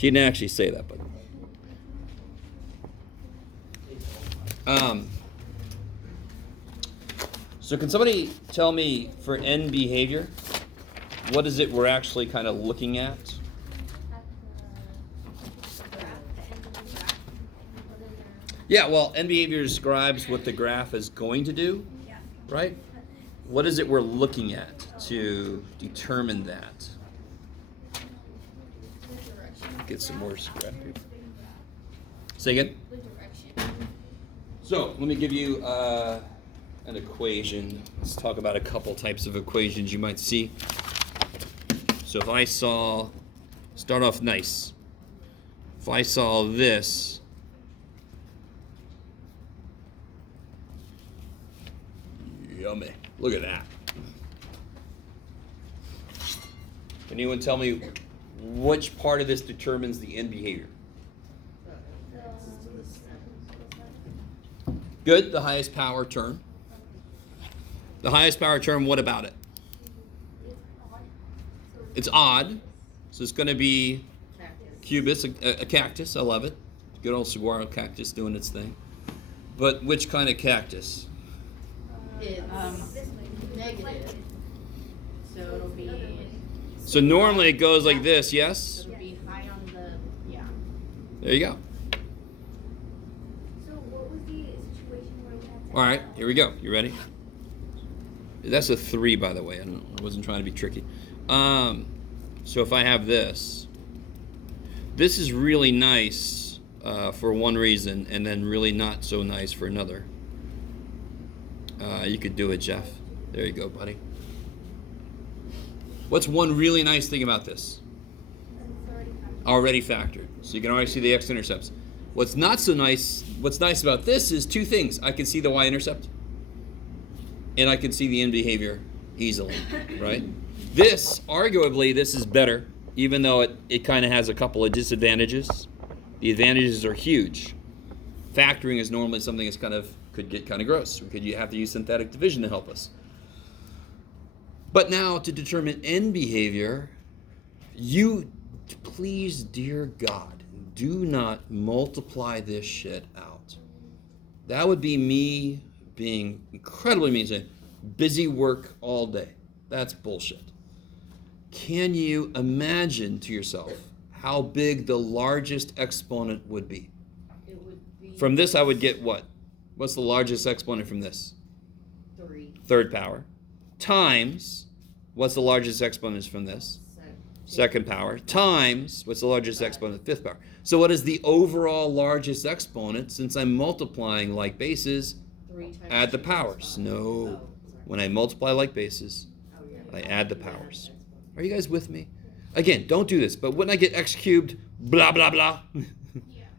She didn't actually say that, but. So can somebody tell me for end behavior, what is it we're actually kind of looking at? Yeah, well, end behavior describes what the graph is going to do, right? What is it we're looking at to determine that? Get some more scrap paper. Say again? So, let me give you an equation. Let's talk about a couple types of equations you might see. So if I start off nice. If I saw this, yummy. Look at that. Can anyone tell me which part of this determines the end behavior? Good, the highest power term. The highest power term, what about it? It's odd. So it's going to be cubist, a cactus. I love it. Good old saguaro cactus doing its thing. But which kind of cactus? It's negative. So it'll be... So normally it goes like this, yes? It'll be high on the... Yeah. There you go. So what was the situation where we had to... All right, here we go. You ready? That's a 3, by the way. I wasn't trying to be tricky. So if I have this is really nice for one reason, and then really not so nice for another. You could do it, Jeff. There you go, buddy. What's one really nice thing about this? Already factored. So you can already see the x-intercepts. What's not so nice, what's nice about this is two things. I can see the y-intercept, and I can see the end behavior easily, right? This, arguably, this is better, even though it kind of has a couple of disadvantages. The advantages are huge. Factoring is normally something that's could get kind of gross, because you have to use synthetic division to help us. But now, to determine end behavior, you, please, dear God, do not multiply this shit out. That would be me being incredibly mean, saying, busy work all day. That's bullshit. Can you imagine to yourself how big the largest exponent would be? It would be... From this, I would get what? What's the largest exponent from this? 3. Third power. Times, what's the largest exponent from this? Second power. Times, what's the largest exponent? Fifth power. So what is the overall largest exponent? Since I'm multiplying like bases, 3 times add the 2 powers. is 5. No. Oh, When I multiply like bases, oh, yeah. I add the powers. Are you guys with me? Again, don't do this, but wouldn't I get x cubed, blah, blah, blah,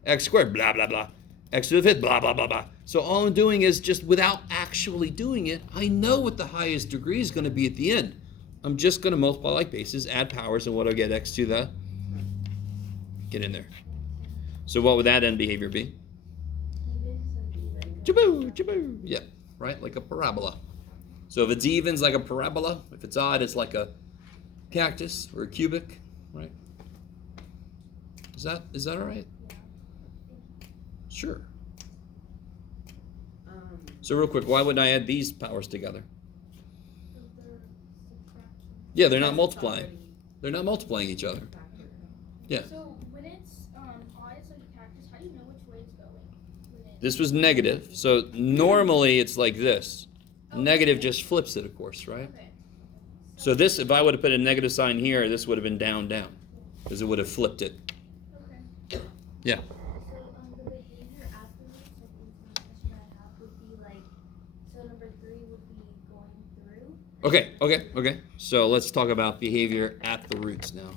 x squared, blah, blah, blah, x to the fifth, blah, blah, blah, blah. So all I'm doing is just without actually doing it, I know what the highest degree is going to be at the end. I'm just going to multiply like bases, add powers, and what do I get? X to the... Get in there. So what would that end behavior be? Jaboo, jaboo. Yeah, right? Like a parabola. So if it's even, it's like a parabola. If it's odd, it's like a cactus or a cubic, right? Is that all right? Sure. So real quick, why wouldn't I add these powers together? Yeah, they're not multiplying. They're not multiplying each other. Yeah. So when it's odd, it's like a cactus. How do you know which way it's going? This was negative. So normally it's like this. Negative just flips it, of course, right? Okay. So this, if I would have put a negative sign here, this would have been down, down. Because it would have flipped it. Okay. Yeah. So the behavior afterwards, like the question I have would be like, so number 3 would be going through. Okay. So let's talk about behavior at the roots now.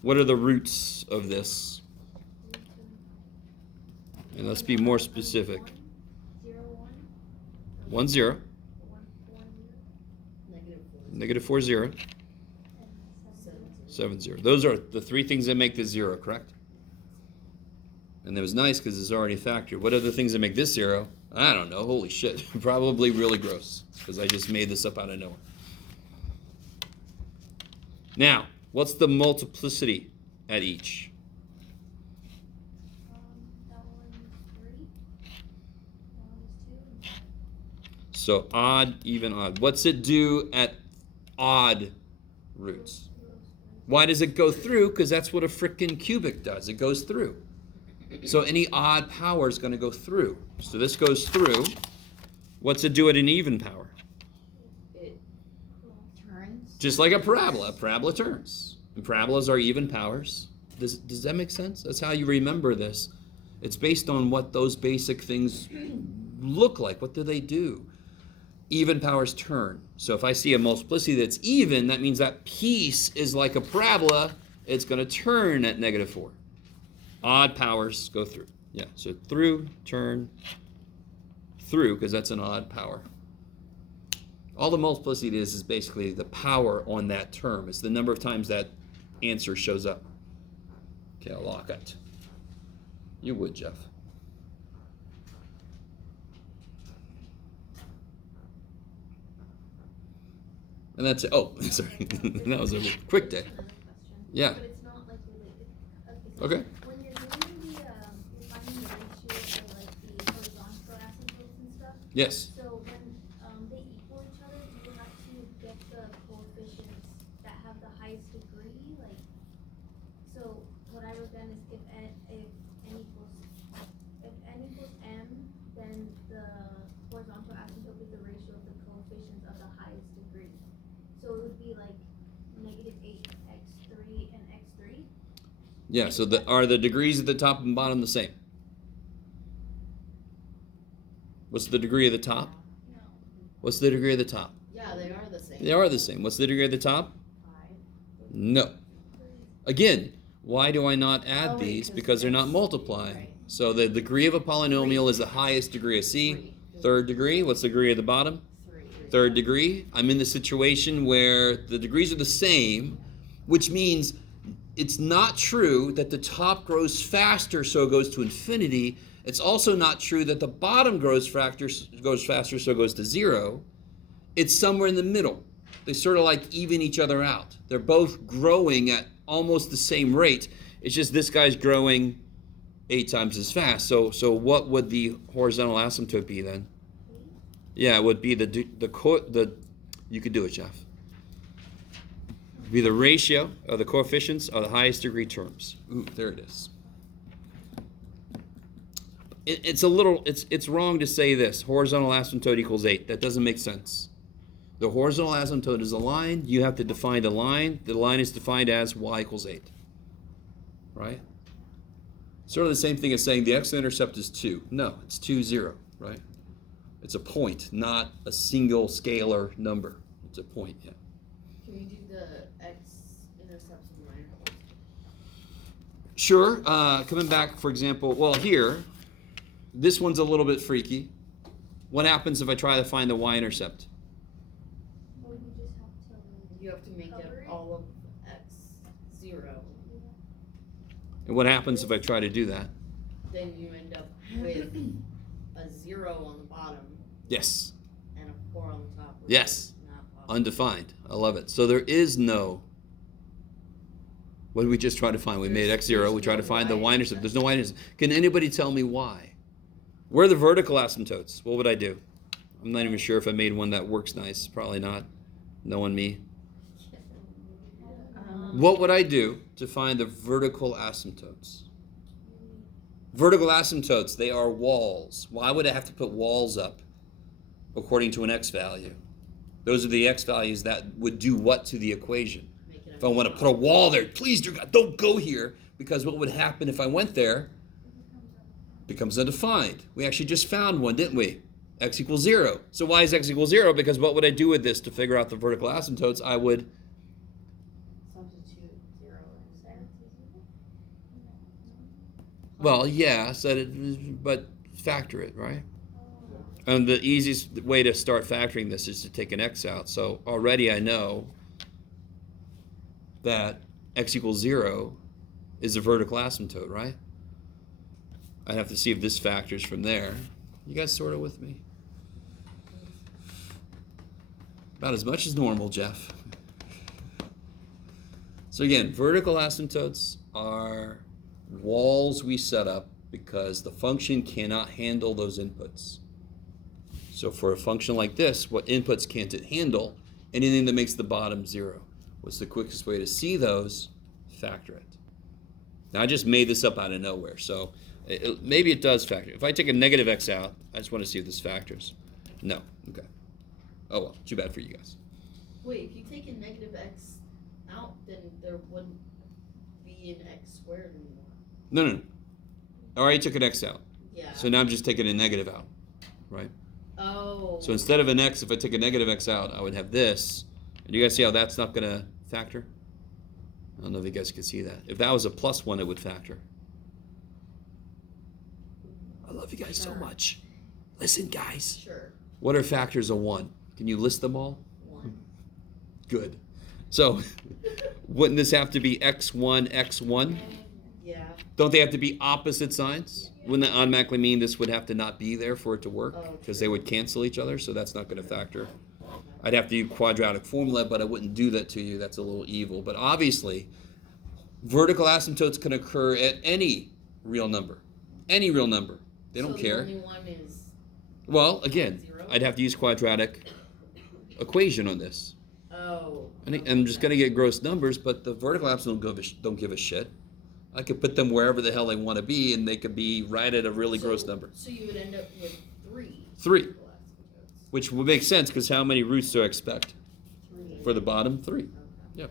What are the roots of this? And let's be more specific. 0, 1, 1, 0, 1, 4, 0, negative 4, 0, and 7, 0. Those are the 3 things that make this 0, correct? And that was nice because it's already factored. What are the things that make this 0? I don't know. Holy shit. Probably really gross because I just made this up out of nowhere. Now, what's the multiplicity at each? That one's 3. That one is 2. So odd, even, odd. What's it do at odd roots? Why does it go through? Because that's what a frickin' cubic does. It goes through. So any odd power is going to go through. So this goes through. What's it do at an even power? It turns. Just like a parabola. A parabola turns. And parabolas are even powers. Does that make sense? That's how you remember this. It's based on what those basic things look like. What do they do? Even powers turn. So if I see a multiplicity that's even, that means that piece is like a parabola. It's going to turn at -4. Odd powers go through. Yeah, so through, turn, through, because that's an odd power. All the multiplicity is basically the power on that term. It's the number of times that answer shows up. Okay, I'll lock it. You would, Jeff. And that's it. Oh, sorry. That was a quick day. Another question. Yeah. But it's not like related. Okay. When you're doing you're finding the ratio of like the horizontal asymptotes and stuff. Yes. So when they equal each other, do you have to get the coefficients that have the highest degree? Like, so what I wrote down is if n equals m, then the horizontal asymptote is the ratio of the coefficients of the highest degree. So it would be like -8x3 and x3. Yeah, so are the degrees at the top and bottom the same? What's the degree of the top? No. What's the degree of the top? Yeah, they are the same. They are the same. What's the degree of the top? 5. No. Again, why do I not add Oh, wait, these? 'cause Because they're not it's- multiplying. right. So the degree of a polynomial is the highest degree of C. 3. Third degree, what's the degree of the bottom? 3. Third degree. I'm in the situation where the degrees are the same, which means it's not true that the top grows faster, so it goes to infinity. It's also not true that the bottom grows faster, so it goes to 0. It's somewhere in the middle. They sort of like even each other out. They're both growing at almost the same rate. It's just this guy's growing 8 times as fast. So what would the horizontal asymptote be then? Yeah, it would be the you could do it, Jeff. It'd be the ratio of the coefficients of the highest degree terms. Ooh, there it is. It's wrong to say this. Horizontal asymptote equals 8. That doesn't make sense. The horizontal asymptote is a line. You have to define the line. The line is defined as y equals 8. Right? Sort of the same thing as saying the x-intercept is 2. No, it's 2, 0, right? It's a point, not a single scalar number. It's a point, yeah. Can you do the x-intercepts and y? Sure. Coming back, for example, well, here, this one's a little bit freaky. What happens if I try to find the y-intercept? Or you just have to. You have to make Cover it it? all of x 0. And what happens if I try to do that? Then you end up with a 0 on the bottom Yes. and a 4 on the top. which Yes. is not possible. Undefined. I love it. So there is no. What did we just try to find? We made x 0. We tried to find the y-intercept. There's no y-intercept. Can anybody tell me why? Where are the vertical asymptotes? What would I do? I'm not even sure if I made one that works nice. Probably not. Knowing me. What would I do to find the vertical asymptotes? Vertical asymptotes, they are walls. Why would I have to put walls up according to an x value? Those are the x values that would do what to the equation? Make it If I want to put a wall there, please, dear God, don't go here, because what would happen if I went there? Becomes undefined. We actually just found one, didn't we? X equals 0. So why is x equals 0? Because what would I do with this to figure out the vertical asymptotes? I would substitute 0 in there. Well, yeah, but factor it, right? And the easiest way to start factoring this is to take an x out. So already I know that x equals 0 is a vertical asymptote, right? I'd have to see if this factors from there. You guys sort of with me? About as much as normal, Jeff. So again, vertical asymptotes are walls we set up because the function cannot handle those inputs. So for a function like this, what inputs can't it handle? Anything that makes the bottom 0. What's the quickest way to see those? Factor it. Now I just made this up out of nowhere, so maybe it does factor. If I take a negative x out, I just want to see if this factors. No. Okay. Oh well, too bad for you guys. Wait, if you take a negative x out, then there wouldn't be an x squared anymore. No. I already took an x out. Yeah. So now I'm just taking a negative out, right? Oh. So instead of an x, if I take a negative x out, I would have this. And you guys see how that's not going to factor? I don't know if you guys can see that. If that was a plus 1, it would factor. I love you guys so much. Listen, guys. Sure. What are factors of 1? Can you list them all? 1. Good. So wouldn't this have to be x1, x1? Yeah. Don't they have to be opposite signs? Wouldn't that automatically mean this would have to not be there for it to work? Oh, Because they would cancel each other, so that's not going to factor. I'd have to use quadratic formula, but I wouldn't do that to you. That's a little evil. But obviously, vertical asymptotes can occur at any real number. Any real number. They don't care. The only one is Well, again, 0? I'd have to use quadratic equation on this. Oh. And I'm just going to get gross numbers, but the vertical asymptotes don't give a shit. I could put them wherever the hell they want to be, and they could be right at a really gross number. So you would end up with 3. 3. vertical asymptotes. Which would make sense, because how many roots do I expect? 3. For the bottom, 3. Okay. Yep.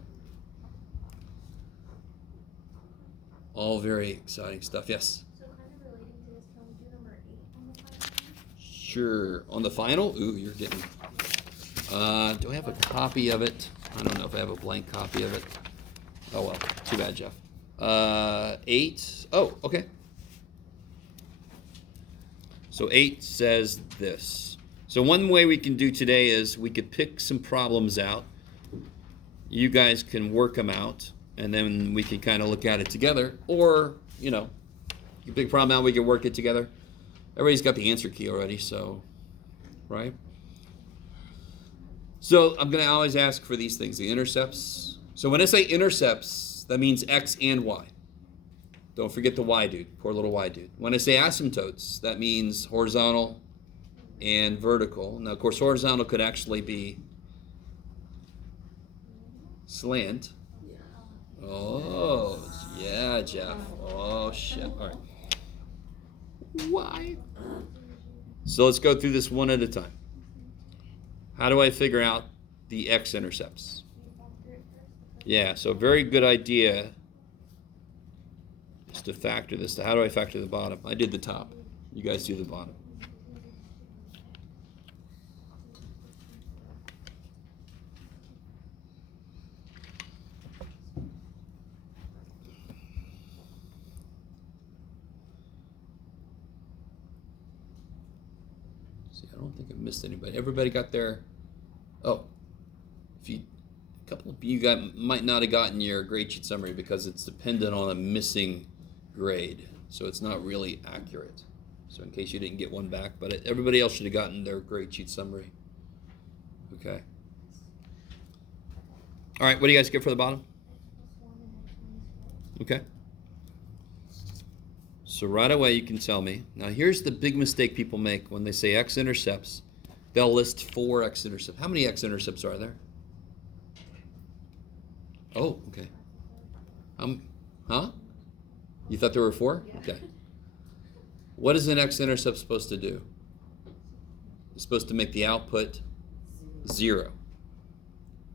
All very exciting stuff. Yes? So kind of relating to this, can we do number 8 on the final? Sure. On the final? Ooh, you're getting... do I have a copy of it? I don't know if I have a blank copy of it. Oh, well. Too bad, Jeff. 8. Oh, okay. So 8 says this. So one way we can do today is we could pick some problems out. You guys can work them out, and then we can kind of look at it together. Or, you know, you pick a problem out, we can work it together. Everybody's got the answer key already, so, right? So I'm going to always ask for these things, the intercepts. So when I say intercepts, that means x and y. Don't forget the y dude, poor little y dude. When I say asymptotes, that means horizontal and vertical. Now, of course, horizontal could actually be slant. Yeah. Oh, yeah, Jeff. Oh, shit. All right. Why? So let's go through this one at a time. How do I figure out the x-intercepts? Yeah, so a very good idea is to factor this. How do I factor the bottom? I did the top. You guys do the bottom. See, I don't think I missed anybody. Everybody got their... Oh, a couple of you might not have gotten your grade sheet summary because it's dependent on a missing grade, so it's not really accurate. So in case you didn't get one back, but everybody else should have gotten their grade sheet summary. Okay. All right, what do you guys get for the bottom? Okay. So right away you can tell me. Now here's the big mistake people make when they say x-intercepts. They'll list 4 x-intercepts. How many x-intercepts are there? Oh, okay. Huh? You thought there were 4? Yeah. Okay. What is an x-intercept supposed to do? It's supposed to make the output 0.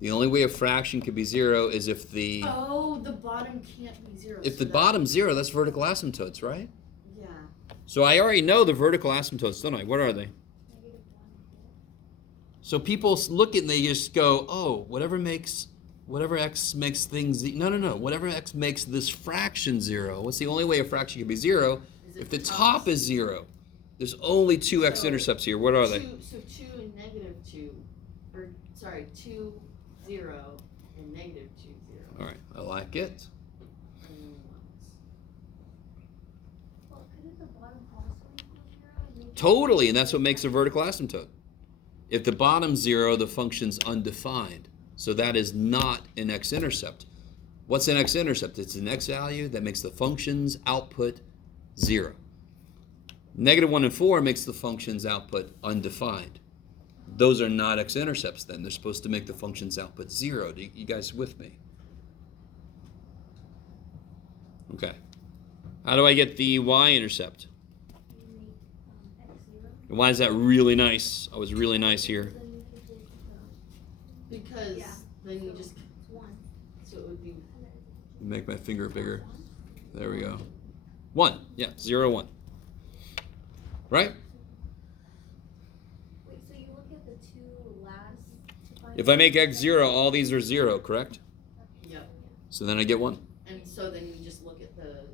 The only way a fraction could be 0 is if the Oh, the bottom can't be 0. if so the that- bottom's 0, that's vertical asymptotes, right? Yeah. So I already know the vertical asymptotes, don't I? What are they? So people look at it and they just go, oh, whatever x makes things, no. Whatever x makes this fraction 0. What's the only way a fraction can be 0? Is If it the the top top? is 0. There's only 2 x-intercepts here. What are they? 2 and negative 2. Or, sorry, 2, 0, and negative 2, 0. All right, I like it. And then ones. Well, couldn't the bottom also equal 0? And maybe- Totally, and that's what makes a vertical asymptote. If the bottom's 0, the function's undefined. So that is not an x-intercept. What's an x-intercept? It's an x value that makes the function's output 0. -1 and 4 makes the function's output undefined. Those are not x-intercepts then. They're supposed to make the function's output 0. You guys with me? Okay. How do I get the y-intercept? You make x0. And why is that really nice? I was really nice here. Then you could just Because Yeah. then you just, it's 1. so it would be, Make my finger bigger. There we go. 1. Yeah, 0, 1. Right? Wait, so you look at the two last to find If I make x 0, all these are 0, correct? yep. So then I get 1. And so then you just look at the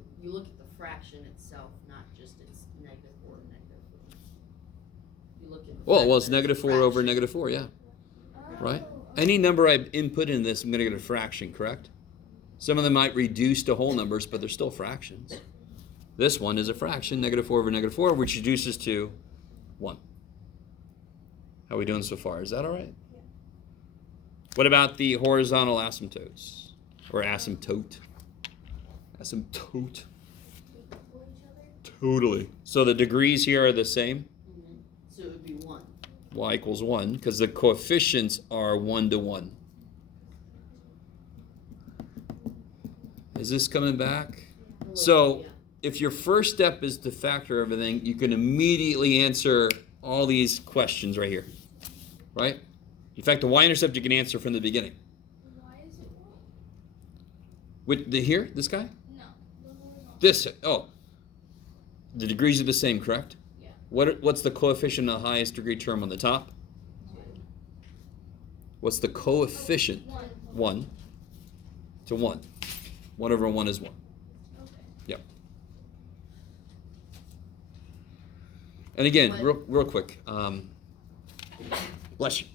fraction itself, not just its negative or negative. You look at the Well, it's fraction, -4 over -4, yeah. Right? Any number I input in this, I'm going to get a fraction, correct? Some of them might reduce to whole numbers, but they're still fractions. This one is a fraction, -4 over -4, which reduces to 1. How are we doing so far? Is that all right? Yeah. What about the horizontal asymptotes? Or asymptote? Asymptote. equal each other? Totally. So the degrees here are the same. So it would be 1. Y equals 1, because the coefficients are 1 to 1. Is this coming back? So, if your first step is to factor everything, you can immediately answer all these questions right here. Right? In fact, the y-intercept you can answer from the beginning. Why is it 1? With the here, this guy? No. The horizontal. This, the degrees are the same, correct? Yeah. What's the coefficient of the highest degree term on the top? What's the coefficient? 1. 1 to 1. 1 over 1 is 1. Okay. Yep. And again, real quick. Bless you.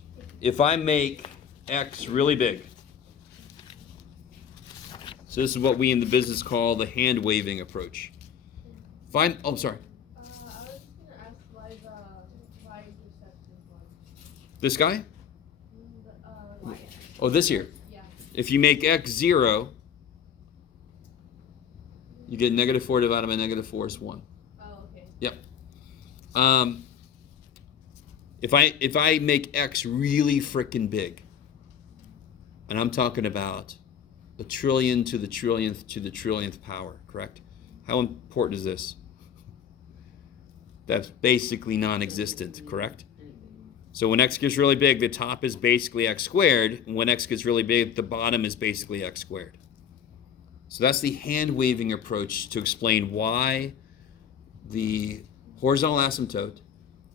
If I make x really big, so this is what we in the business call the hand waving approach. Fine. Oh, sorry. I was just gonna ask why the y-intercept is 1. This guy? Y. Oh, this here. Yeah. If you make x 0, you get -4 divided by -4 is 1. Oh, okay. Yep. If I make x really frickin' big, and I'm talking about a trillion to the trillionth power, correct? How important is this? That's basically non-existent, correct? So when x gets really big, the top is basically x squared, and when x gets really big, the bottom is basically x squared. So that's the hand-waving approach to explain why the horizontal asymptote,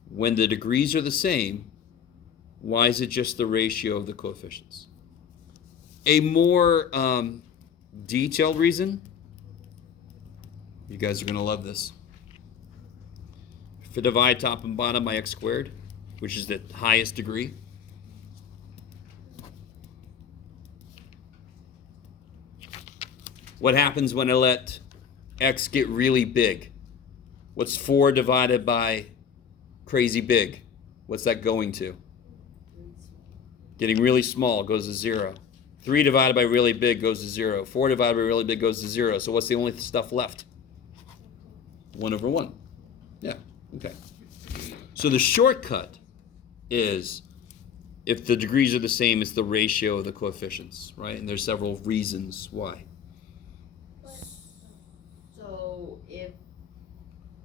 when the degrees are the same, why is it just the ratio of the coefficients? A more detailed reason, you guys are going to love this. If I divide top and bottom by x squared, which is the highest degree, what happens when I let x get really big? What's 4 divided by crazy big? What's that going to? Getting really small goes to 0. 3 divided by really big goes to 0. 4 divided by really big goes to 0. So what's the only stuff left? 1 over 1. Yeah, okay. So the shortcut is if the degrees are the same, it's the ratio of the coefficients, right? And there's several reasons why. So if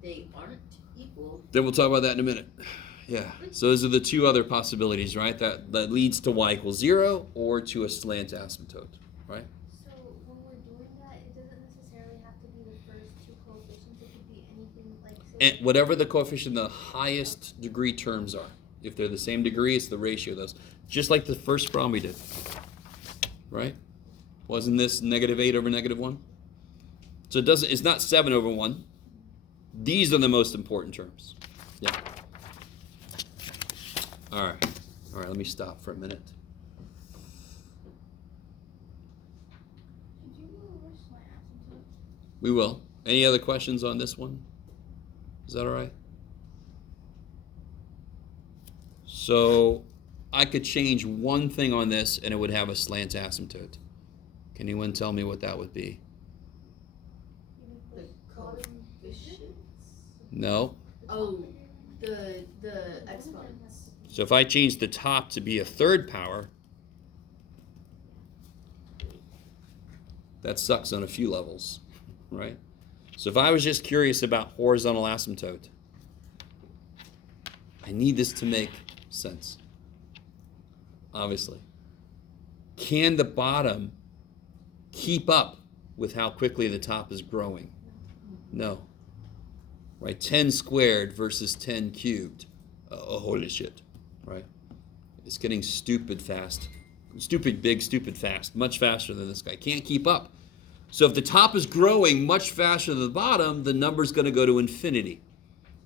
they aren't equal, Then we'll talk about that in a minute. Yeah. So those are the two other possibilities, right? That leads to y equals 0 or to a slant asymptote, right? So when we're doing that, it doesn't necessarily have to be the first two coefficients. It could be anything like say. And whatever the coefficient, the highest degree terms are. If they're the same degree, it's the ratio of those. Just like the first problem we did, right? Wasn't this -8 over -1? So it's not 7 over 1. These are the most important terms. Yeah. All right, let me stop for a minute. Did you go over slant asymptote? We will. Any other questions on this one? Is that all right? So I could change one thing on this and it would have a slant asymptote. Can anyone tell me what that would be? The coefficients? No. Oh, the exponents. So if I change the top to be a third power, that sucks on a few levels, right? So if I was just curious about horizontal asymptote, I need this to make sense. Obviously. Can the bottom keep up with how quickly the top is growing? No. Right? 10 squared versus 10 cubed. Oh, holy shit. Right? It's getting stupid fast. Stupid big, stupid fast. Much faster than this guy. Can't keep up. So if the top is growing much faster than the bottom, the number's going to go to infinity.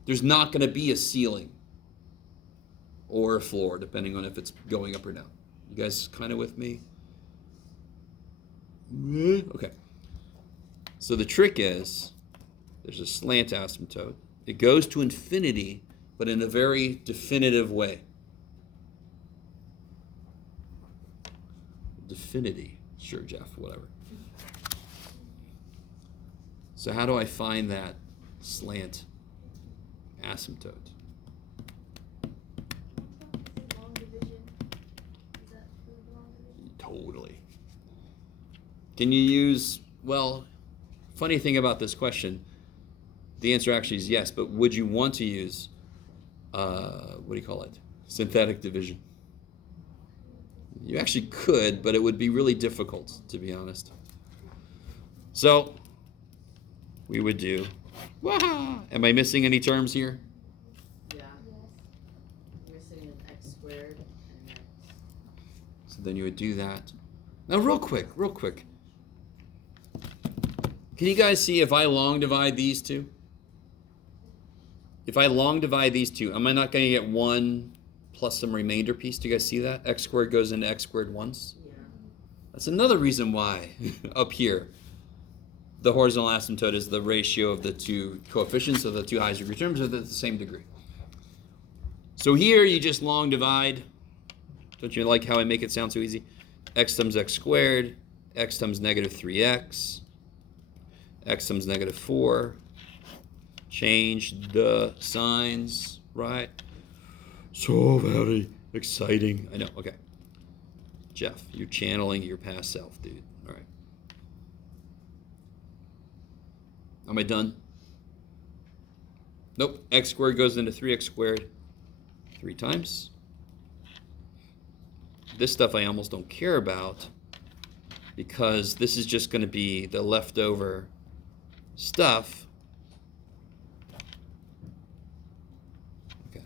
There's not going to be a ceiling or a floor, depending on if it's going up or down. You guys kind of with me? Okay. So the trick is, there's a slant asymptote. It goes to infinity, but in a very definitive way. Definity. Sure, Jeff, whatever. So how do I find that slant asymptote? Long division. Is that the long division? Totally. Can you use, well, funny thing about this question, the answer actually is yes, but would you want to use, what do you call it? Synthetic division. You actually could, but it would be really difficult, to be honest. So, we would do, am I missing any terms here? Yeah, Yes. missing an x squared and x. So then you would do that. Now real quick. Can you guys see if I long divide these two? If I long divide these two, am I not going to get 1 plus some remainder piece? Do you guys see that? X squared goes into x squared once. Yeah. That's another reason why up here the horizontal asymptote is the ratio of the two coefficients of the two highest degree terms are the same degree. So here you just long divide. Don't you like how I make it sound so easy? X times x squared, x times negative 3x, x times negative 4. Change the signs, right? So very exciting. I know, okay. Jeff, you're channeling your past self, dude. All right. Am I done? Nope. X squared goes into 3x squared 3 times. This stuff I almost don't care about because this is just going to be the leftover stuff. Okay.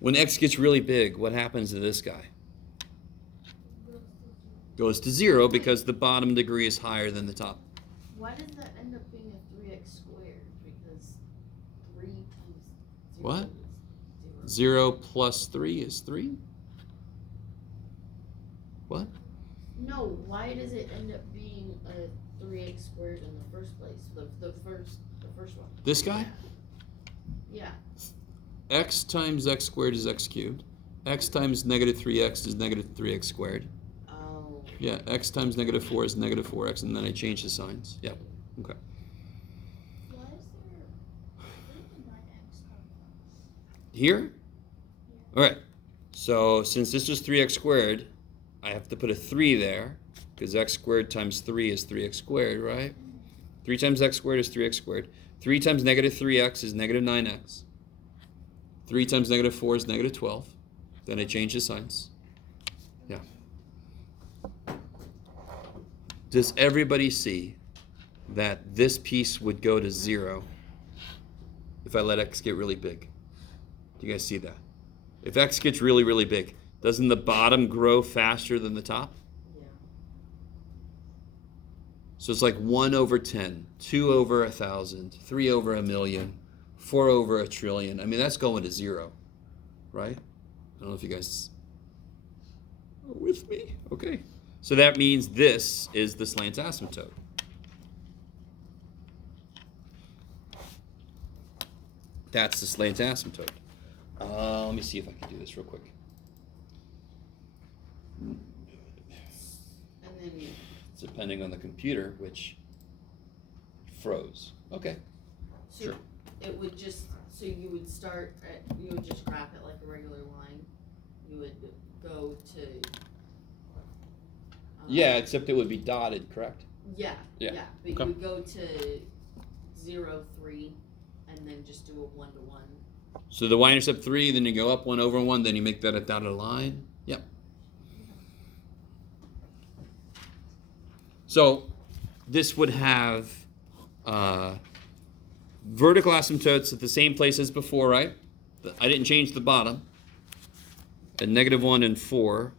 When x gets really big, what happens to this guy? Goes to 0 because the bottom degree is higher than the top. Why does that end up being a 3x squared? Because 3 times 0 What? is 0 plus 3 is 3? What? No, why does it end up being a 3x squared in the first place? The first one. This guy? Yeah. X times x squared is x cubed. X times negative 3x is negative 3x squared. Oh. Yeah, x times negative 4 is negative 4x, and then I change the signs. Yep. Okay. Why is there? Where did the 9x come from? Here? All right. So since this was 3x squared, I have to put a 3 there because x squared times 3 is 3x squared, right? 3 times x squared is 3x squared. 3 times negative 3x is negative 9x. 3 times negative 4 is negative 12. Then I change the signs. Yeah. Does everybody see that this piece would go to 0 if I let x get really big? Do you guys see that? If x gets really, really big, doesn't the bottom grow faster than the top? Yeah. So it's like 1 over 10, 2 over 1,000, 3 over 1,000,000, 4 over 1,000,000,000. I mean, that's going to 0, right? I don't know if you guys are with me. Okay. So that means this is the slant asymptote. That's the slant asymptote. Let me see if I can do this real quick. And then depending on the computer, which froze. Okay. So Sure. it would just, so you would start at, you would just graph it like a regular line. You would go to. Yeah, except it would be dotted, correct? Yeah, Yeah. yeah, but Okay. you would go to 0, 3, and then just do a 1-to-1. So the y-intercept 3, then you go up 1 over 1, then you make that a dotted line. Yep. So this would have vertical asymptotes at the same place as before, right? I didn't change the bottom. At -1 and 4.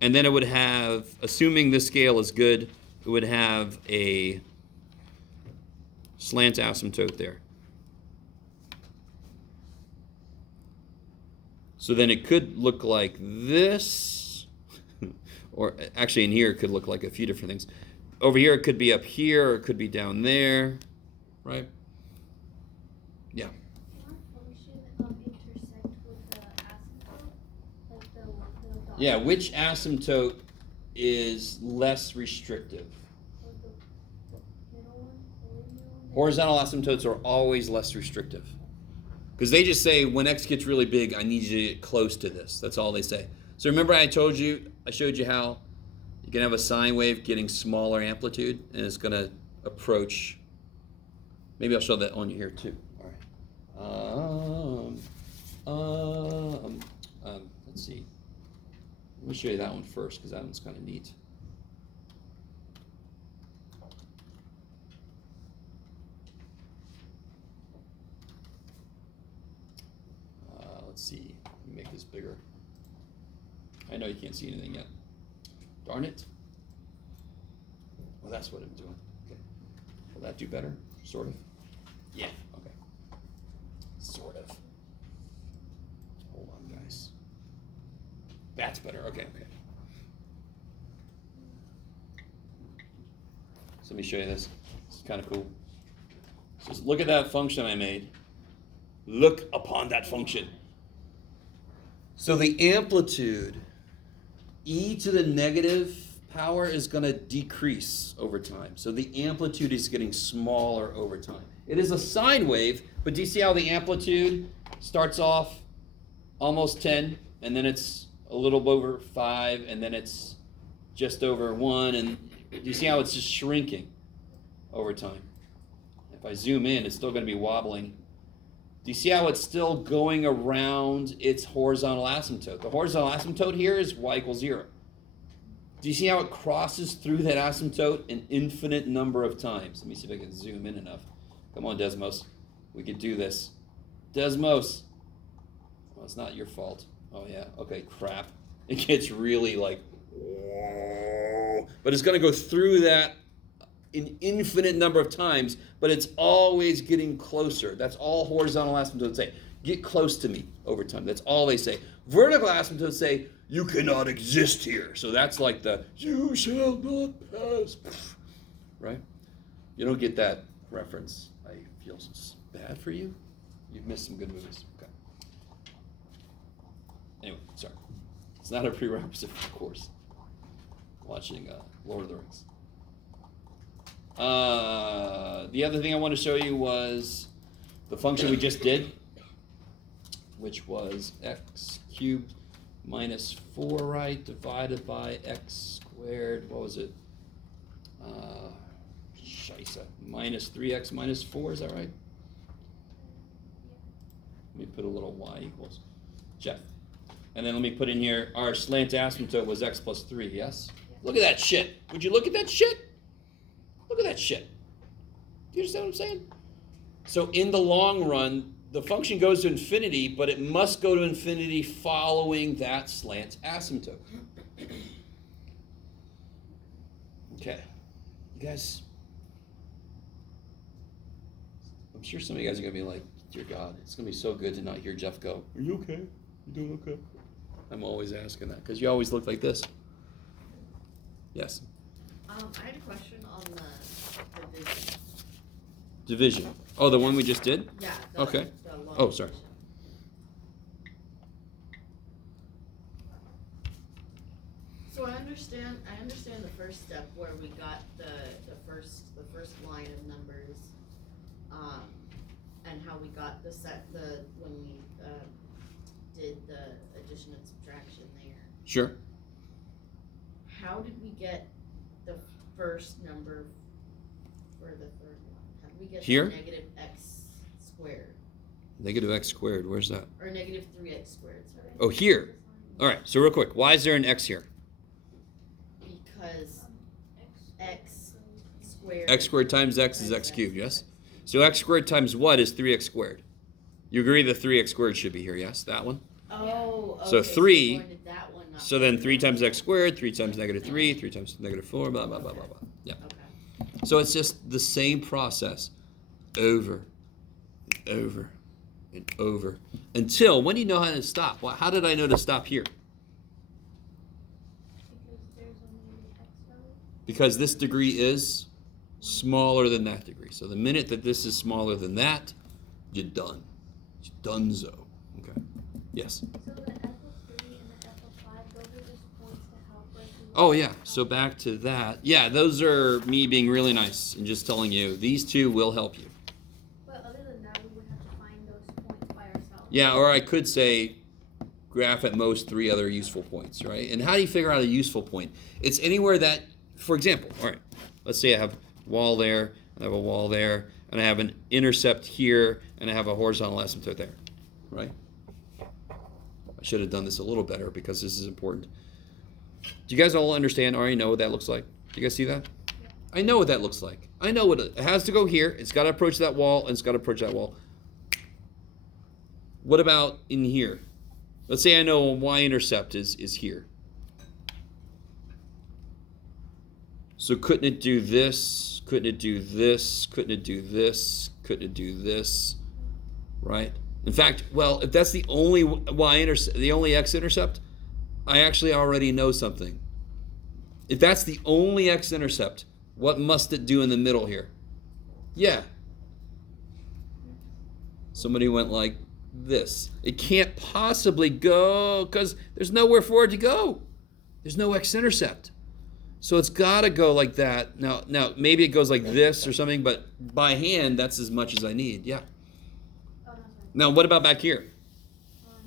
And then it would have, assuming this scale is good, it would have a slant asymptote there. So then it could look like this, or actually in here it could look like a few different things. Over here it could be up here, or it could be down there, right? Yeah. Can our function intersect with the asymptote? Like the little dot? Yeah, which asymptote is less restrictive? Or the middle one? The linear one? Horizontal asymptotes are always less restrictive. Because they just say, when x gets really big, I need you to get close to this. That's all they say. So remember I showed you how you can have a sine wave getting smaller amplitude, and it's going to approach. Maybe I'll show that on you here too. All right. Let's see. Let me show you that one first, because that one's kind of neat. Let's see. Let me make this bigger. I know you can't see anything yet. Darn it. Well, that's what I'm doing. Okay. Will that do better? Sort of? Yeah. Okay. Sort of. Hold on, guys. That's better. Okay. So let me show you this. It's kind of cool. So just look at that function I made. Look upon that function. So the amplitude, e to the negative power, is going to decrease over time. So the amplitude is getting smaller over time. It is a sine wave, but do you see how the amplitude starts off almost 10, and then it's a little over 5, and then it's just over 1, and do you see how it's just shrinking over time? If I zoom in, it's still going to be wobbling. Do you see how it's still going around its horizontal asymptote? The horizontal asymptote here is y = 0. Do you see how it crosses through that asymptote an infinite number of times? Let me see if I can zoom in enough. Come on, Desmos. We could do this. Desmos. Well, it's not your fault. Oh, yeah. Okay, crap. It gets really like, whoa. But it's going to go through that an infinite number of times, but it's always getting closer. That's all horizontal asymptotes say. Get close to me over time. That's all they say. Vertical asymptotes say, you cannot exist here. So that's like the, you shall not pass. Right? You don't get that reference. I feel bad for you. You've missed some good movies. Okay. Anyway, sorry. It's not a prerequisite for the course. Watching Lord of the Rings. The other thing I want to show you was the function we just did, which was x cubed minus 4, right, divided by x squared. What was it? Scheisse. Minus 3x minus 4, is that right? Let me put a little y equals. Jeff. And then let me put in here, our slant asymptote was x plus 3, yes? Look at that shit. Would you look at that shit? Look at that shit. Do you understand what I'm saying? So in the long run, the function goes to infinity, but it must go to infinity following that slant asymptote. Okay. You guys, I'm sure some of you guys are going to be like, dear God, it's going to be so good to not hear Jeff go, are you okay? You doing okay? I'm always asking that, because you always look like this. Yes? I had a question on the division. Division. Oh, the one we just did? Yeah. Okay. The long Oh, sorry. division. understand the first step where we got the first line of numbers, and how we got when we did the addition and subtraction there. Sure. How did we get the first number for the third one? How did we get Here? the negative x squared? Negative x squared, where's that? Or negative 3x squared, sorry. Oh, here. All right, so real quick, why is there an x here? Because x squared. X squared times x is x cubed, yes? So x squared times what is 3x squared? You agree that 3x squared should be here, yes? That one? Oh, okay. So 3, we're going to that one, not so then the 3 other times one. x squared, 3 times negative 3, 3 times negative 4, blah, blah, blah, blah, blah. Yeah. Okay. So it's just the same process over and over and over until, when do you know how to stop? Well, how did I know to stop here? Because there's only an x value. Because this degree is smaller than that degree. So the minute that this is smaller than that, you're done. You're donezo. Okay. Yes. So the f of 3 and the f of 5, those are just points to help us. Oh yeah. So back to that. Yeah, those are me being really nice and just telling you these two will help you. But other than that, we would have to find those points by ourselves. Yeah, or I could say graph at most 3 other useful points, right? And how do you figure out a useful point? It's anywhere that, for example, all right, let's say I have a wall there, and I have a wall there, and I have an intercept here, and I have a horizontal asymptote there, right? I should have done this a little better because this is important. Do you guys all understand, already know what that looks like? Do you guys see that? Yeah. I know what that looks like. I know what it has to go here. It's got to approach that wall, and it's got to approach that wall. What about in here? Let's say I know a y-intercept is here. So couldn't it do this? Couldn't it do this? Couldn't it do this? Couldn't it do this? Right? In fact, well, if that's the only y-intercept, the only x-intercept, I actually already know something. If that's the only x-intercept, what must it do in the middle here? Yeah. Somebody went like this. It can't possibly go because there's nowhere for it to go. There's no x-intercept. So it's got to go like that. Now, maybe it goes like this or something, but by hand, that's as much as I need. Yeah. Oh, no, sorry. Now, what about back here?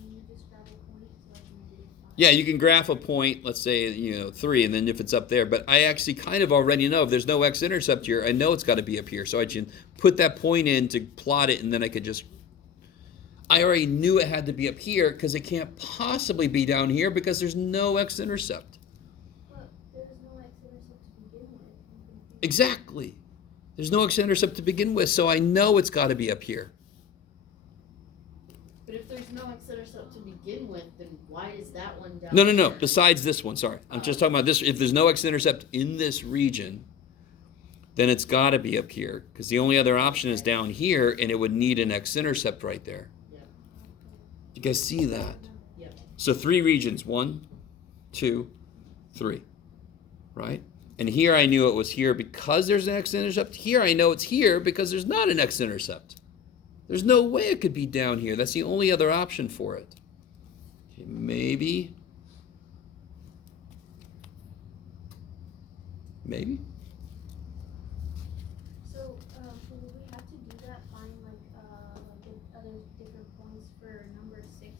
You just grab a point, so like negative 5. Yeah, you can graph a point, let's say, 3, and then if it's up there. But I actually kind of already know if there's no x-intercept here, I know it's got to be up here. So I can put that point in to plot it, and then I could just... I already knew it had to be up here because it can't possibly be down here because there's no x-intercept. But there's no x-intercept to begin with. Exactly. There's no x-intercept to begin with, so I know it's got to be up here. But if there's no x-intercept to begin with, then why is that one down No. here? Besides this one, sorry. I'm just talking about this. If there's no x-intercept in this region, then it's got to be up here because the only other option is down here, and it would need an x-intercept right there. You guys see that? Yep. So 3 regions, 1, 2, 3, right? And here I knew it was here because there's an x-intercept. Here I know it's here because there's not an x-intercept. There's no way it could be down here. That's the only other option for it. Okay, maybe. So, would we have to do that? Find other different points for number 6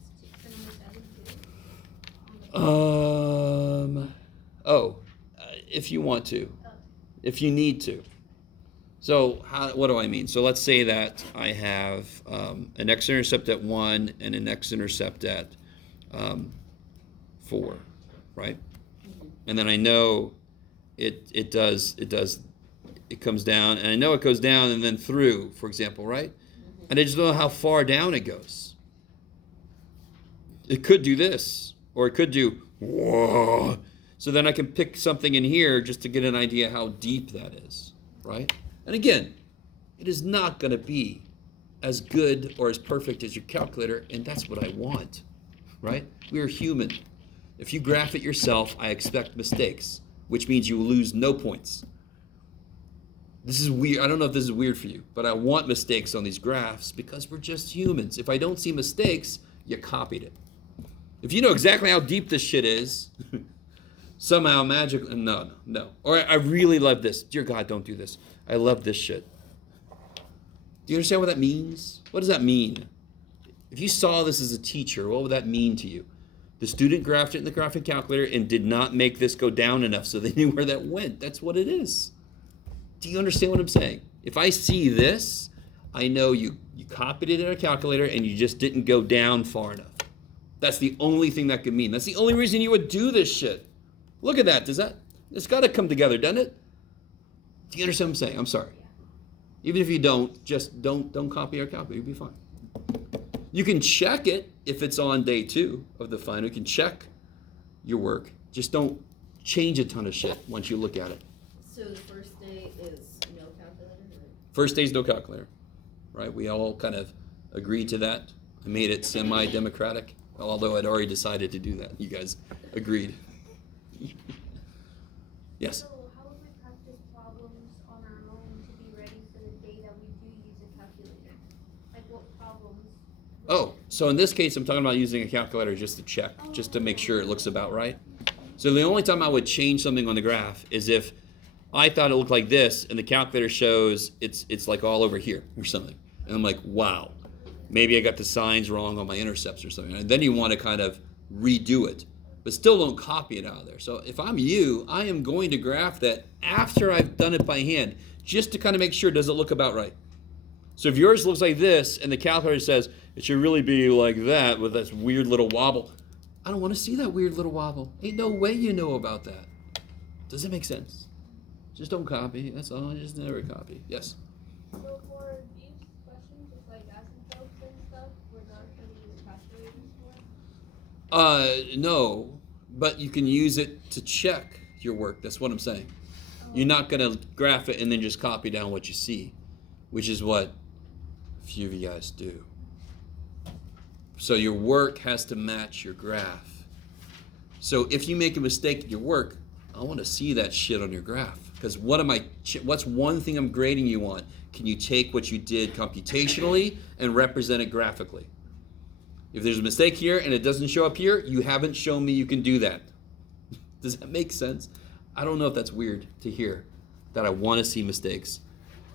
for number 7 too? If you want to, if you need to. So what do I mean? So let's say that I have an x-intercept at 1 and an x-intercept at 4, right? And then I know it comes down, and I know it goes down and then through, for example, right? And I just don't know how far down it goes. It could do this, or it could do whoa. So then I can pick something in here just to get an idea how deep that is, right? And again, it is not going to be as good or as perfect as your calculator, and that's what I want, right? We're human. If you graph it yourself, I expect mistakes, which means you lose no points. This is weird. I don't know if this is weird for you, but I want mistakes on these graphs because we're just humans. If I don't see mistakes, you copied it. If you know exactly how deep this shit is, somehow magic. No. Or I really love this. Dear God, don't do this. I love this shit. Do you understand what that means? What does that mean? If you saw this as a teacher, what would that mean to you? The student graphed it in the graphing calculator and did not make this go down enough so they knew where that went. That's what it is. Do you understand what I'm saying? If I see this, I know you copied it in a calculator and you just didn't go down far enough. That's the only thing that could mean. That's the only reason you would do this shit. Look at that. It's got to come together, doesn't it? Do you understand what I'm saying? I'm sorry. Even if you don't, just don't copy our calculator. You'll be fine. You can check it if it's on day 2 of the final. You can check your work. Just don't change a ton of shit once you look at it. So the first day is no calculator? First day's no calculator, right? We all kind of agreed to that. I made it semi-democratic, although I'd already decided to do that. You guys agreed. Yes? So how would we practice problems on our own to be ready for the day that we do use a calculator? Like what problems? Oh, so in this case, I'm talking about using a calculator just to check, just to make sure it looks about right. So the only time I would change something on the graph is if I thought it looked like this, and the calculator shows it's like all over here or something. And I'm like, wow, maybe I got the signs wrong on my intercepts or something. And then you want to kind of redo it, but still don't copy it out of there. So if I'm you, I am going to graph that after I've done it by hand, just to kind of make sure, does it look about right? So if yours looks like this, and the calculator says it should really be like that with this weird little wobble, I don't want to see that weird little wobble. Ain't no way you know about that. Does it make sense? Just don't copy. That's all. Just never copy. Yes? So for these questions, just like asymptotes and stuff, we're not going to use calculators for? No, but you can use it to check your work. That's what I'm saying. You're not going to graph it and then just copy down what you see, which is what a few of you guys do. So your work has to match your graph. So if you make a mistake in your work, I want to see that shit on your graph. Because what's one thing I'm grading you on? Can you take what you did computationally and represent it graphically? If there's a mistake here and it doesn't show up here, you haven't shown me you can do that. Does that make sense? I don't know if that's weird to hear, that I want to see mistakes.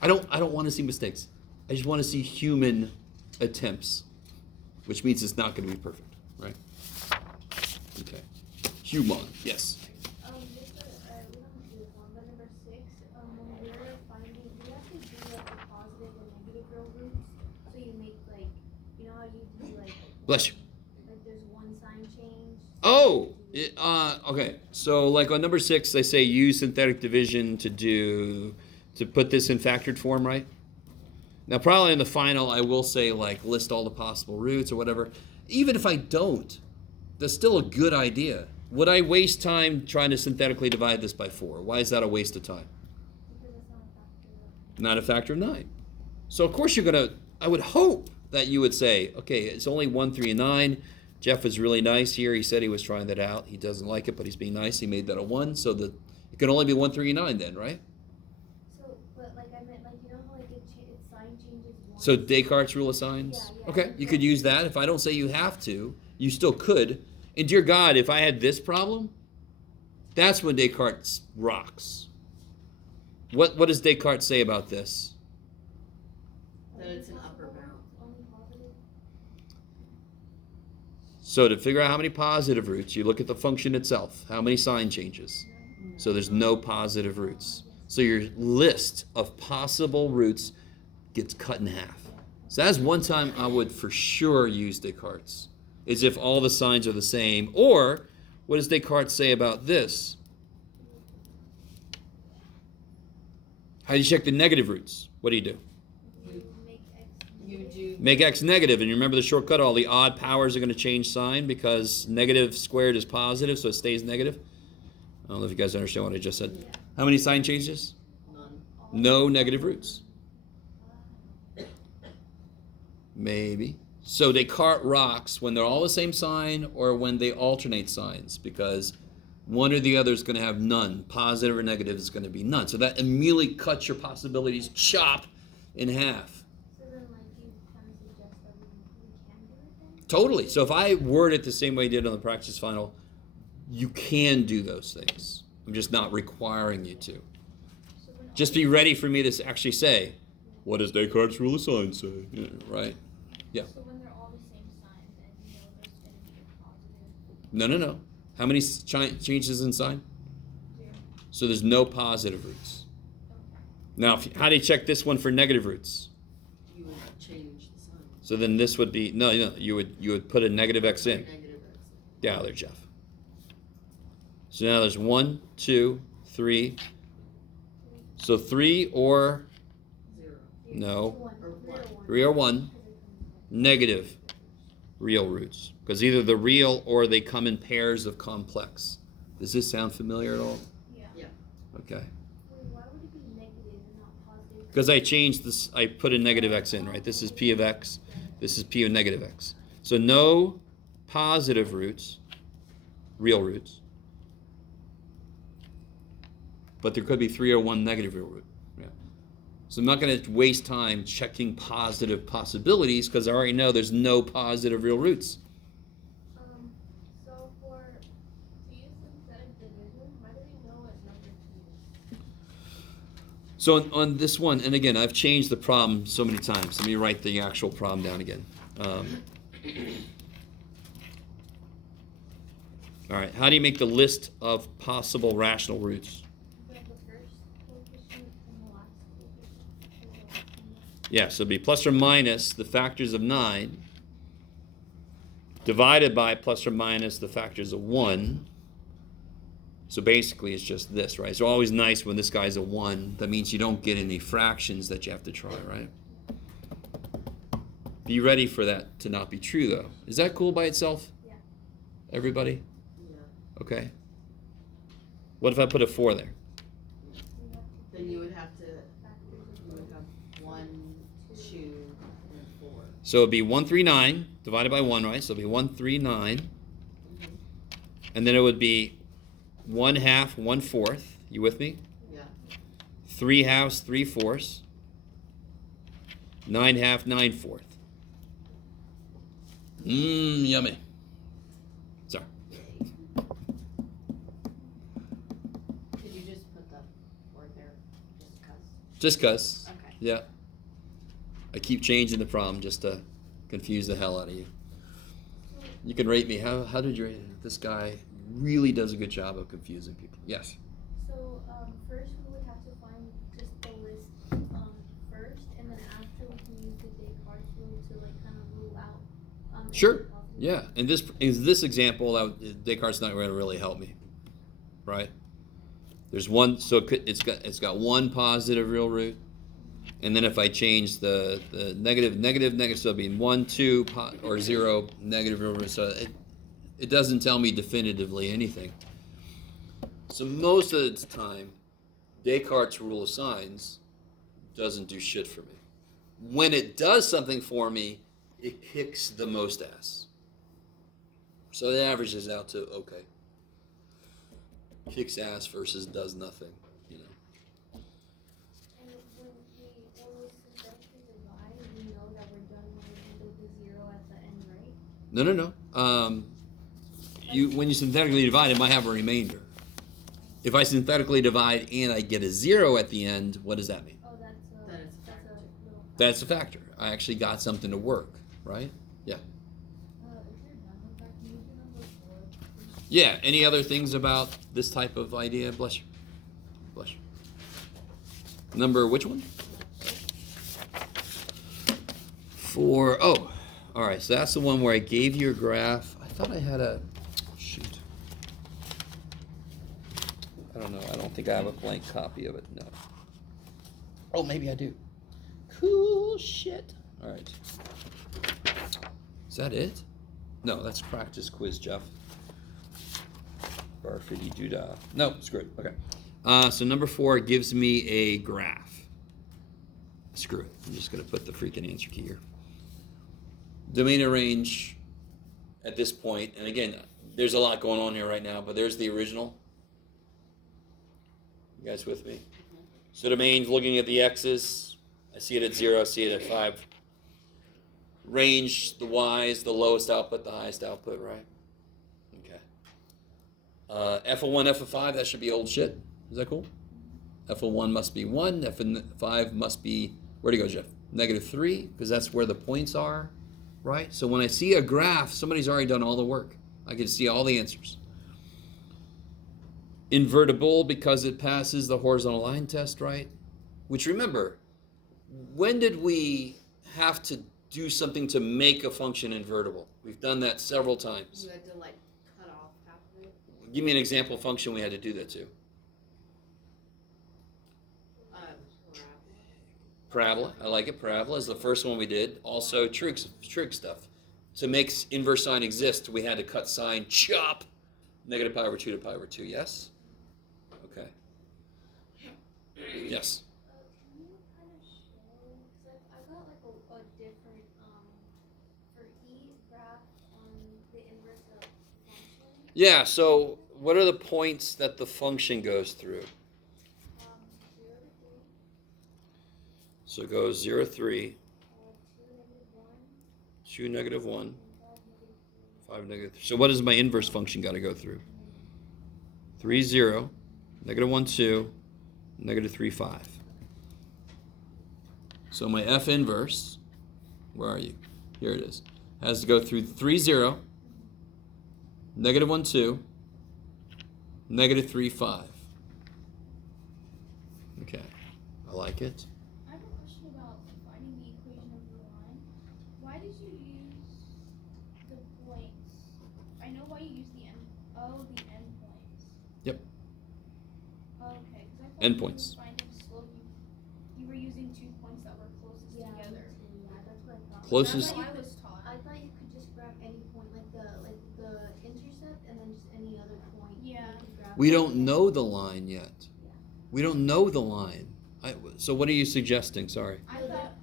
I don't want to see mistakes. I just want to see human attempts, which means it's not going to be perfect, right? Okay. Human, yes. Just we don't do this one, but number 6, when we're finding, we have to do like the positive and negative row roots. So you make like, you know how you do like Bless you. there's one sign change. Oh, okay. So like on number 6, they say use synthetic division to put this in factored form, right? Now probably in the final I will say like list all the possible roots or whatever. Even if I don't, that's still a good idea. Would I waste time trying to synthetically divide this by 4? Why is that a waste of time? Because it's not a factor. Not a factor of 9. So of course I would hope that you would say, okay, it's only 1, 3, and 9. Jeff was really nice here. He said he was trying that out. He doesn't like it, but he's being nice. He made that a 1, so that it can only be 1, 3, and 9 then, right? So, but like I meant, like you know how like it sign changes once. So Descartes' rule of signs? Yeah. Okay, you could use that. If I don't say you have to, you still could. And dear God, if I had this problem, that's when Descartes rocks. What does Descartes say about this? That it's an upper bound. Only positive. So to figure out how many positive roots, you look at the function itself. How many sign changes? So there's no positive roots. So your list of possible roots gets cut in half. So that's one time I would for sure use Descartes, is if all the signs are the same. Or what does Descartes say about this? How do you check the negative roots? What do? You make X. You do. Make x negative, and you remember the shortcut, all the odd powers are going to change sign because negative squared is positive, so it stays negative. I don't know if you guys understand what I just said. Yeah. How many sign changes? None. No negative roots. Maybe. So Descartes rocks when they're all the same sign or when they alternate signs, because one or the other is going to have none. Positive or negative is going to be none. So that immediately cuts your possibilities chop in half. So then, like, you kind of suggest that we can do it then? Totally. So if I word it the same way I did on the practice final, you can do those things. I'm just not requiring you to. So when Just be ready for me to actually say, what does Descartes' rule of signs say? Yeah, right? So when they're all the same sign, then you know there's going to be a positive. No. How many changes in sign? 0. So there's no positive roots. Okay. Now, how do you check this one for negative roots? You would change the sign. So then this would be, no, you would put a negative x in. Negative X. Yeah, there, Jeff. So now there's 1, 2, 3. So 3 or 0. no, Or 1. 3 or 1, negative real roots. Because either the real or they come in pairs of complex. Does this sound familiar at all? Yeah. Okay. Wait, why would it be negative and not positive? Because I changed this, I put a negative x in, right? This is p of x. This is p of negative x. So no positive roots, real roots. But there could be 3 or 1 negative real root. Yeah. So I'm not going to waste time checking positive possibilities because I already know there's no positive real roots. So to use synthetic division, how do we know what number to use? So on this one, and again, I've changed the problem so many times. Let me write the actual problem down again. All right, how do you make the list of possible rational roots? You have the first coefficient and the last coefficient. Yeah, so it'd be plus or minus the factors of 9 divided by plus or minus the factors of 1. So basically it's just this, right? It's always nice when this guy's a 1. That means you don't get any fractions that you have to try, right? Be ready for that to not be true, though. Is that cool by itself? Yeah. Everybody? Yeah. Okay. What if I put a 4 there? Then you would have 1, 2, and 4. So it'd be 139 divided by 1, right? So it'd be 139. And then it would be 1/2, 1/4. You with me? Yeah. 3/2, 3/4. 9/2, 9/4. Yummy. Sorry. Did you just put the 4 there? Just 'cause? Just 'cause. Okay. Yeah. I keep changing the problem just to confuse the hell out of you. You can rate me. How did you rate it? This guy really does a good job of confusing people. Yes. So first we would have to find just the list first, and then after we can use the Descartes rule to like kind of rule out. Sure. any positive. Yeah. In this example, Descartes' not going to really help me, right? There's one, so it's got one positive real root, and then if I change the negative, so it'll be 1, 2, or 0 negative real root. So it doesn't tell me definitively anything. So most of the time, Descartes' rule of signs doesn't do shit for me. When it does something for me, it kicks the most ass. So it averages out to okay. Kicks ass versus does nothing, you know. And when we synthetically divide, we know that we're done when we do the 0 at the end, right? No. When you synthetically divide, it might have a remainder. If I synthetically divide and I get a 0 at the end, what does that mean? Oh, That is a factor. little. That's a factor. I actually got something to work, right? Yeah. If you're done with that, can you do number 4? Yeah. Any other things about this type of idea? Bless you. Bless you. Number which one? 4. Oh, all right. So that's the one where I gave you a graph. I thought I had a. Shoot. I don't know. I don't think I have a blank copy of it. No. Oh, maybe I do. Cool shit. All right. Is that it? No, that's practice quiz, Jeff. Barfity doodah. No, screw it. Okay. So number 4 gives me a graph. Screw it. I'm just going to put the freaking answer key here. Domain of range at this point, and again, there's a lot going on here right now, but there's the original. You guys with me? So domain's looking at the x's. I see it at 0, I see it at 5. Range, the y's, the lowest output, the highest output, right? Okay. F of 1, F of 5, that should be old shit. Is that cool? F of 1 must be 1. F of 5 must be, where'd it go, Jeff? -3, because that's where the points are, right? So when I see a graph, somebody's already done all the work. I can see all the answers. Invertible, because it passes the horizontal line test, right? Which, remember, when did we have to do something to make a function invertible? We've done that several times. You had to like cut off half of it. Give me an example function we had to do that to. Parabola, I like it. Parabola is the first one we did. Also trig stuff. To make inverse sine exist, we had to cut sine, chop, negative pi over 2 to pi over 2, yes? Okay. Yes? Can you kind of show, cause I got like a different, for each graph on the inverse of function. Yeah, so what are the points that the function goes through? 0 to 3, So it goes 0, 3, 2, -1, 2, -1, and 5, -3. 5, -3. So what does my inverse function got to go through? 3, 0, -1, 2, -3, 5. So my F inverse, where are you? Here it is. Has to go through 3, 0, -1, 2, -3, 5. Okay, I like it. I have a question about finding the equation of the line. Why did you use the points? I know why you use the end. Oh, the endpoints. Yep. Okay, because I thought Endpoints. you were finding slope. You were using 2 points that were closest together. Yeah, that's what I thought. Closest- That's what I was taught. I thought you could just grab any point, like the intercept, and then just any other point. Yeah. You could grab We it. don't know the line yet. We don't know the line. So what are you suggesting? Sorry. I thought.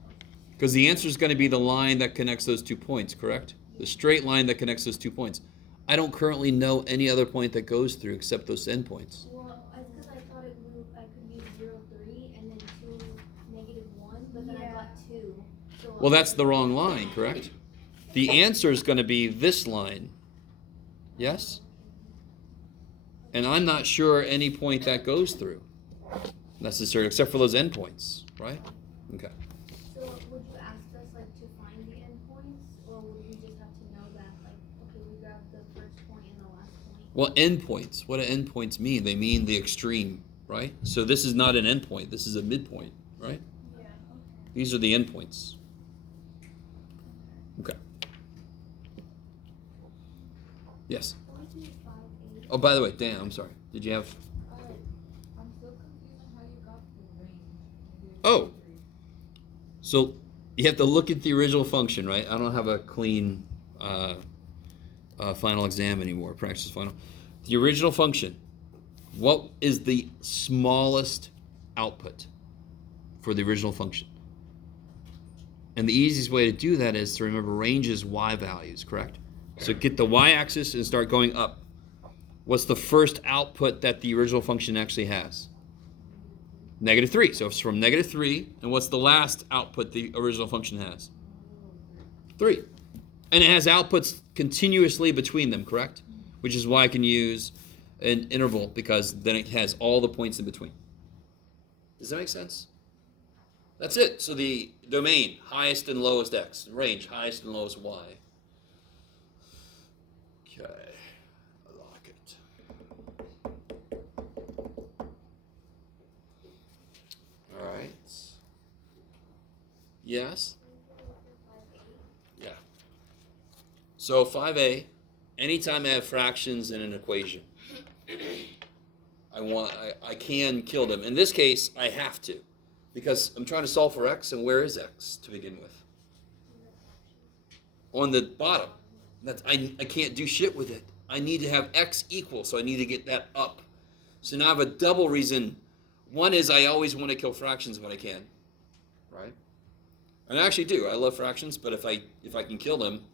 Because the answer is going to be the line that connects those 2 points, correct? The straight line that connects those 2 points. I don't currently know any other point that goes through except those endpoints. Well, because I thought I could use 0, 3, and then 2, -1, but then I Yeah. got 2. So Well, that's the wrong line, correct? The answer is going to be this line. Yes? And I'm not sure any point that goes through necessarily, except for those endpoints, right? Okay. So would you ask us like to find the endpoints, or would we just have to know that like, okay, we grabbed the first point and the last point? Well, endpoints. What do endpoints mean? They mean the extreme, right? So this is not an endpoint. This is a midpoint, right? Yeah. Okay. These are the endpoints. Okay. Yes. Why do you 5, 8? Oh, by the way, Dan, I'm sorry. Did you have? I'm still confused on how you got the range. Oh. So you have to look at the original function, right? I don't have a clean final exam anymore, practice final. The original function, what is the smallest output for the original function? And the easiest way to do that is to remember ranges y values, correct? So get the y-axis and start going up. What's the first output that the original function actually has? -3. So it's from -3, and what's the last output the original function has? 3. And it has outputs continuously between them, correct? Which is why I can use an interval, because then it has all the points in between. Does that make sense? That's it. So the domain, highest and lowest x. Range, highest and lowest y. Okay. I like it. All right. Yes? Yeah. So 5a, anytime I have fractions in an equation, I can kill them. In this case, I have to, because I'm trying to solve for x, and where is x to begin with? On the bottom. I can't do shit with it. I need to have x equal, so I need to get that up. So now I have a double reason. One is I always want to kill fractions when I can, right? And I actually do. I love fractions, but if I can kill them,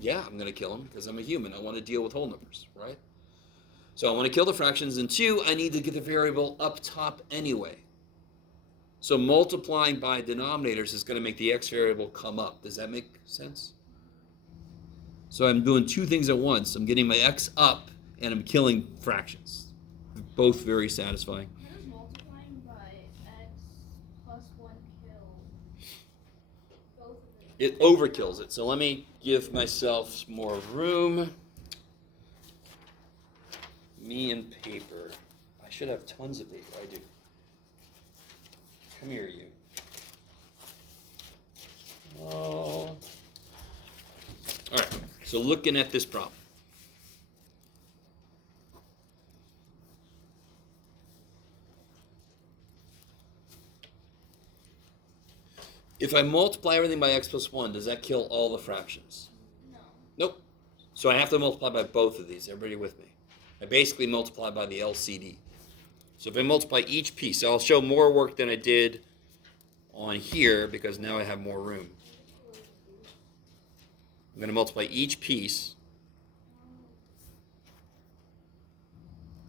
yeah, I'm going to kill them because I'm a human. I want to deal with whole numbers, right? So I want to kill the fractions, and 2, I need to get the variable up top anyway. So multiplying by denominators is going to make the x variable come up. Does that make sense? So I'm doing 2 things at once. I'm getting my x up, and I'm killing fractions. Both very satisfying. How does multiplying by x plus 1 kill both of them? It overkills it. So let me give myself some more room. Me and paper. I should have tons of paper. I do. Come here, you. Oh. All right. So looking at this problem. If I multiply everything by x plus 1, does that kill all the fractions? No. Nope. So I have to multiply by both of these. Everybody with me? I basically multiply by the LCD. So if I multiply each piece, I'll show more work than I did on here because now I have more room. I'm going to multiply each piece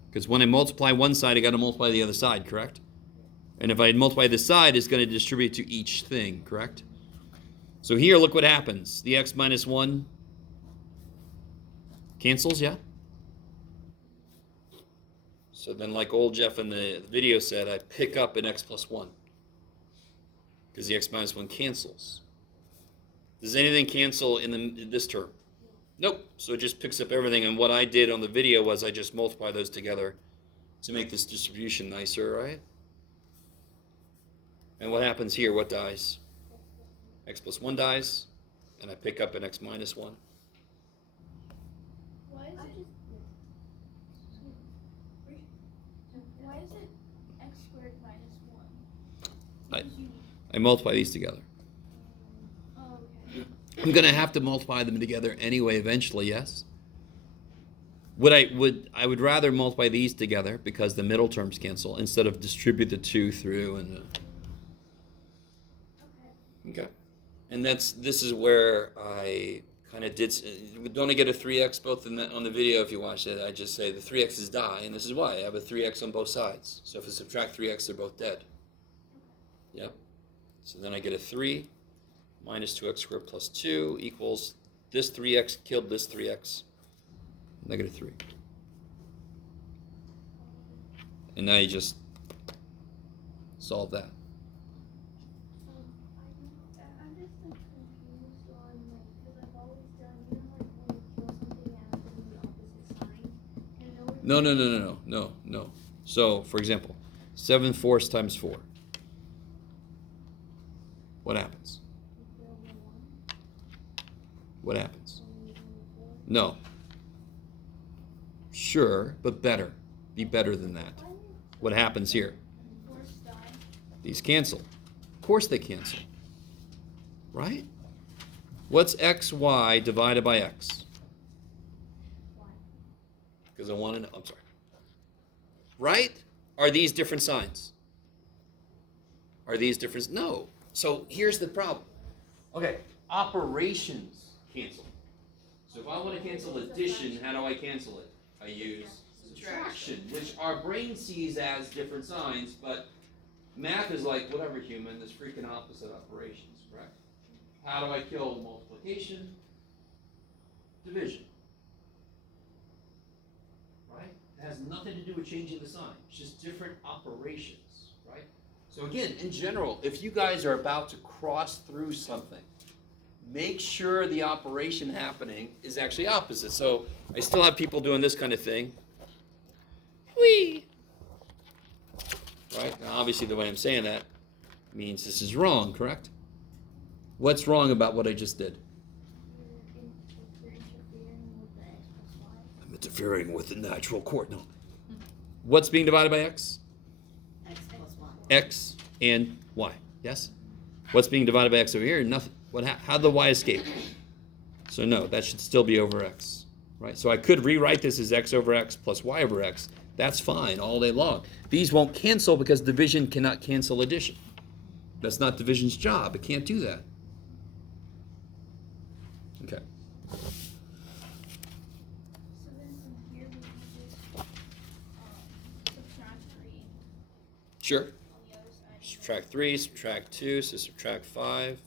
because when I multiply one side, I got to multiply the other side, correct? And if I multiply this side, it's going to distribute to each thing, correct? So here, look what happens. The x minus 1 cancels, yeah? So then, like old Jeff in the video said, I pick up an x plus 1 because the x minus 1 cancels. Does anything cancel in this term? Nope. So it just picks up everything. And what I did on the video was I just multiply those together to make this distribution nicer, right? And what happens here? What dies? X plus 1 dies, and I pick up an x minus 1. Why is it x squared minus 1? I multiply these together. Oh, okay. I'm going to have to multiply them together anyway eventually, yes? I would rather multiply these together because the middle terms cancel instead of distribute the 2 through and okay. And this is where I kind of did. Don't I get a 3x both on the video if you watch it? I just say the 3x's die, and this is why I have a 3x on both sides. So if I subtract 3x, they're both dead. Yep. So then I get a 3 minus 2x squared plus 2 equals this 3x killed this 3x, negative 3. And now you just solve that. I'm just like confused on like, because I've always done, you know, like when you kill something and have to do the opposite sign. And I know No. So, for example, 7 fourths times 4. What happens? What happens? No. Sure, but better. Be better than that. What happens here? Force die. These cancel. Of course they cancel. Right? What's xy divided by x? Because I want to know. I'm sorry. Right? Are these different signs? Are these different? No. So here's the problem. Okay, operations cancel. So if I want to cancel addition, how do I cancel it? I use subtraction, which our brain sees as different signs, but math is like whatever human, this freaking opposite operations, correct? How do I kill multiplication? Division. Right? It has nothing to do with changing the sign. It's just different operations, right? So again, in general, if you guys are about to cross through something, make sure the operation happening is actually opposite. So I still have people doing this kind of thing. Whee! Right? Now obviously the way I'm saying that means this is wrong, correct? What's wrong about what I just did? you're interfering with the x plus y. I'm interfering with the natural court. No. What's being divided by x? X plus 1. X and y. Yes? What's being divided by x over here? Nothing. How'd the y escape? So no, that should still be over x. Right? So I could rewrite this as x over x plus y over x. That's fine all day long. These won't cancel because division cannot cancel addition. That's not division's job. It can't do that. Okay. So then from here we can just subtract 3 Sure. on the other side. Subtract 3, subtract 2, so subtract 5.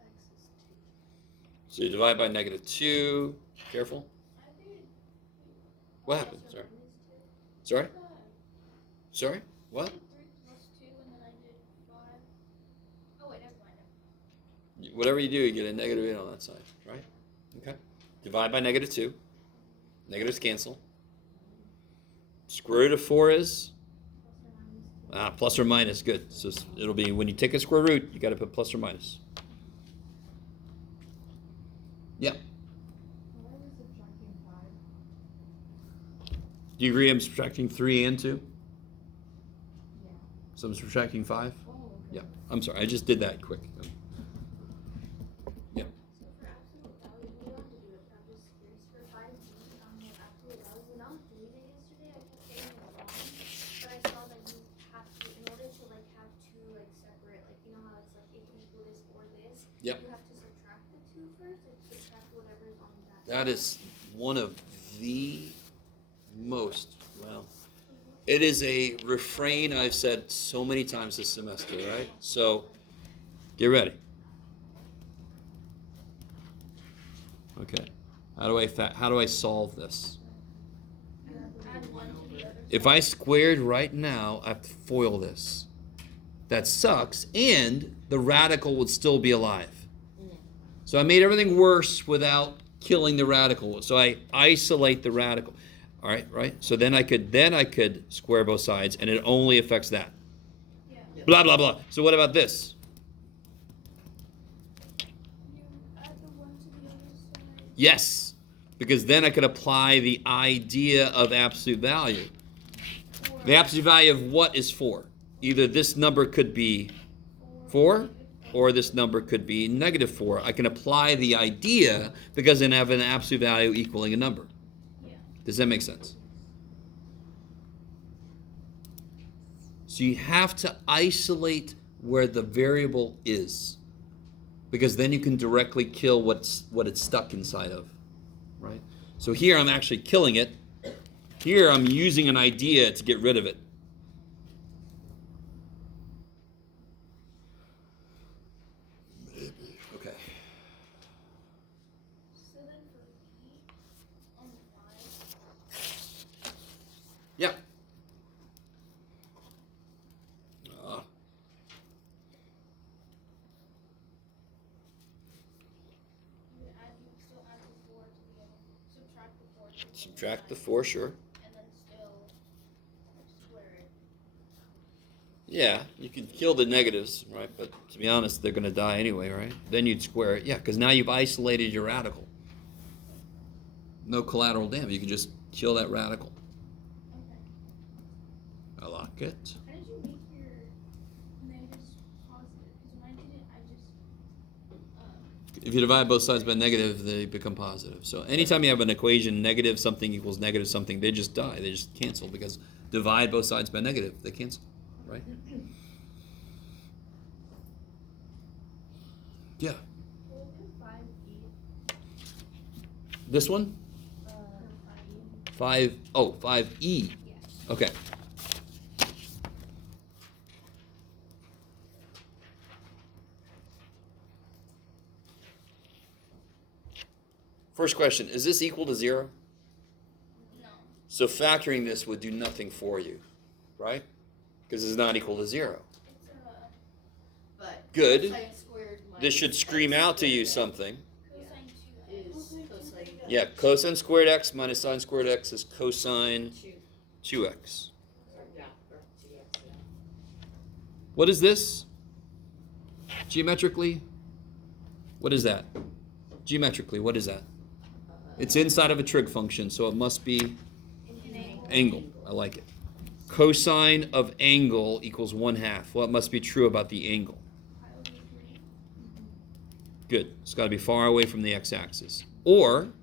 X is 2. So you divide by -2. Careful. What happened? Sorry. Sorry? Sorry? What? 3 plus 2 and then I did 5. Oh wait, never mind. Whatever you do, you get a -8 on that side, right? Okay. Divide by -2. Negatives cancel. Square root of 4 is? Plus or minus. Good. So it'll be, when you take a square root, you got to put plus or minus. Yeah. Why are we subtracting 5? Do you agree I'm subtracting 3 and 2? Yeah. So I'm subtracting 5? Oh, okay. Yeah. I'm sorry. I just did that quick. Yeah. So for absolute value, we don't have to do it. I'm just curious for 5D, what absolute value. When I was doing it yesterday, I kept getting it wrong. But I saw that you have to, in order to like have two like separate, like you know how it's like it can equal this or this. Yep. You have to subtract the 2 first, and subtract whatever is on that. That is one of the most, well, it is a refrain I've said so many times this semester, right? So, get ready. Okay. How do I solve this? Add 1 to the other. If I squared right now, I have to FOIL this. That sucks, and the radical would still be alive. So I made everything worse without killing the radical. So I isolate the radical. All right, right? So then I could square both sides, and it only affects that. Yeah. Blah, blah, blah. So what about this? You add the 1 to the other side. Yes, because then I could apply the idea of absolute value. The absolute value of what is 4? Either this number could be 4, or this number could be -4. I can apply the idea because then I have an absolute value equaling a number. Yeah. Does that make sense? So you have to isolate where the variable is, because then you can directly kill what it's stuck inside of, right? So here I'm actually killing it. Here I'm using an idea to get rid of it. Okay. So then for B on the 5. Yeah. You still add the 4 to the other. Subtract the 4 to the other Subtract the side, 4, sure. and then still square it. Yeah, you can kill the negatives, right? But to be honest, they're going to die anyway, right? Then you'd square it. Yeah, because now you've isolated your radical. No collateral damage. You can just kill that radical. Okay. I like it. How did you make your negatives positive? Because when I did it, I just If you divide both sides by negative, they become positive. So anytime you have an equation, negative something equals negative something, they just die. They just cancel because divide both sides by negative, they cancel, right? Yeah. We'll do 5E. This one? 5E. 5E. Yes. Okay. First question, is this equal to 0? no. So factoring this would do nothing for you, right? Because it's not equal to 0. It's But Good. cosine squared This should minus scream x out to you squared something. cosine 2 Is cosine Yeah, cosine squared x minus sine squared x is cosine 2. 2x. Yeah, or 2x, yeah. What is this? Geometrically? What is that? Geometrically, what is that? It's inside of a trig function, so it must be an angle. angle. I like it. Cosine of angle equals 1/2. Well, it must be true about the angle. Pi over 3. Good. It's got to be far away from the x-axis. Or,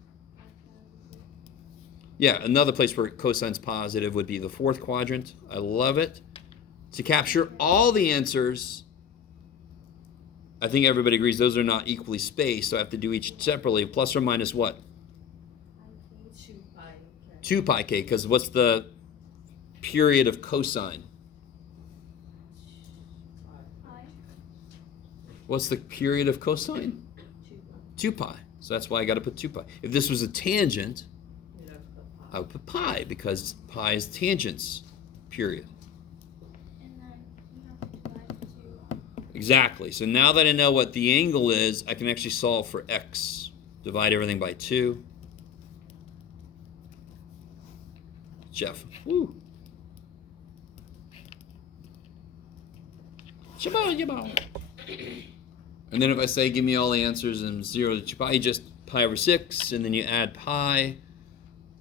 yeah, another place where cosine's positive would be the fourth quadrant. I love it. To capture all the answers, I think everybody agrees those are not equally spaced, so I have to do each separately. Plus or minus what? 2 pi. Okay. 2 pi k, because what's the period of cosine? Pi. What's the period of cosine? 2 pi. 2 pi. So that's why I got to put 2 pi. If this was a tangent, You'd have to put pi. I would put pi because pi is tangents, period. And then you have to divide the 2. Exactly. So now that I know what the angle is, I can actually solve for x. Divide everything by 2. Jeff. Woo. Shabba. And then if I say give me all the answers and 0 to 2 pi, you just pi over 6, and then you add pi,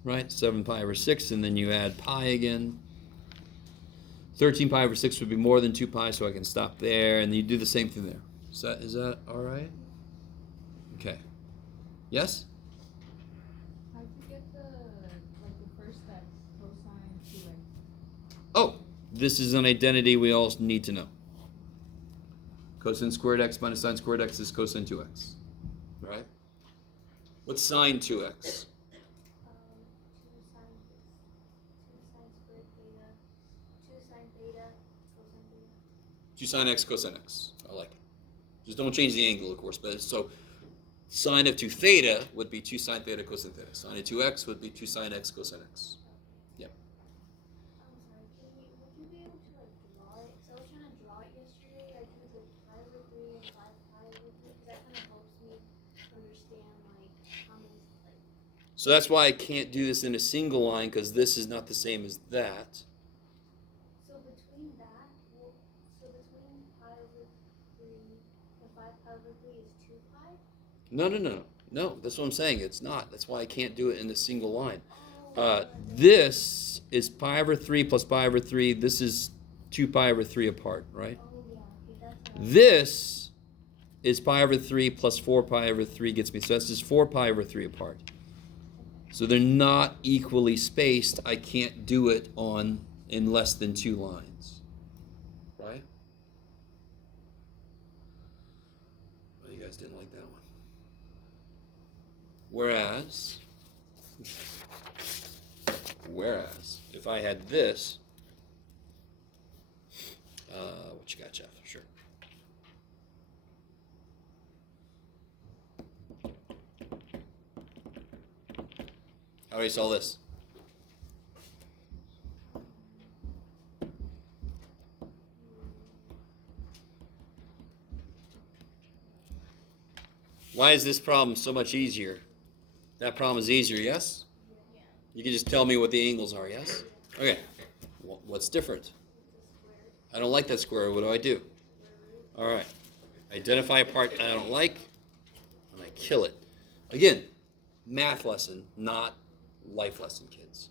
right? 7 pi over 6, and then you add pi again. 13 pi over 6 would be more than 2 pi, so I can stop there, and you do the same thing there. Is that all right? Okay. Yes? How'd you get the first step, cosine 2x? Oh, this is an identity we all need to know. Cosine squared x minus sine squared x is cosine 2x. Right? What's sine 2x? 2 sine squared theta, 2 sine theta, cosine theta. 2 sine x cosine x. I like it. Just don't change the angle, of course. But so sine of 2 theta would be 2 sine theta cosine theta. Sine of 2x would be 2 sine x cosine x. Yep. I'm sorry, would you be able to draw it? So I was trying to draw it yesterday. I drew the pi over 3 and 5 pi over 3 because that kind of helps me understand how many So that's why I can't do this in a single line, because this is not the same as that. So between that, between pi over 3 and 5 pi over 3 is 2 pi? No, that's what I'm saying. It's not. That's why I can't do it in a single line. Oh, This is pi over 3 plus pi over 3. This is 2 pi over 3 apart, right? oh yeah, okay, that's right. This is pi over 3 plus 4 pi over 3 gets me. So that's just 4 pi over 3 apart. So they're not equally spaced. I can't do it in less than 2 lines. Right? Well, you guys didn't like that one. Whereas, if I had this, what you got, Jeff? Sure. How do you solve this? Why is this problem so much easier? That problem is easier, yes? Yeah. You can just tell me what the angles are, yes? Okay. What's different? I don't like that square. What do I do? All right. Identify a part I don't like, and I kill it. Again, math lesson, not life lesson, kids.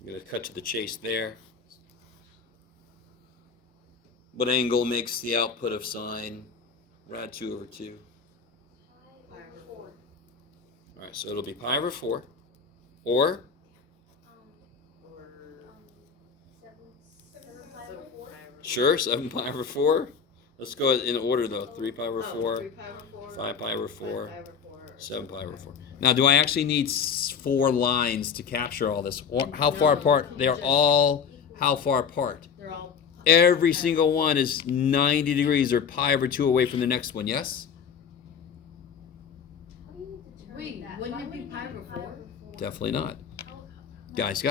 I'm going to cut to the chase there. What angle makes the output of sine rad 2 over 2? Pi over 4. All right, so it'll be pi over 4, or Or 7 pi over 4. sure, 7 pi over 4. Let's go in order though. 3 pi over 4, 3 pi over 4, 5 pi over 4, 5 pi over 4, 7 pi over 4. Now, do I actually need 4 lines to capture all this? Or how far No, apart? They are just- all how far apart? They're all Every single one is 90 degrees or pi over 2 away from the next one, yes? How do you determine Wait, that? wouldn't Why it be would pi over 4? Definitely not. How- Guys.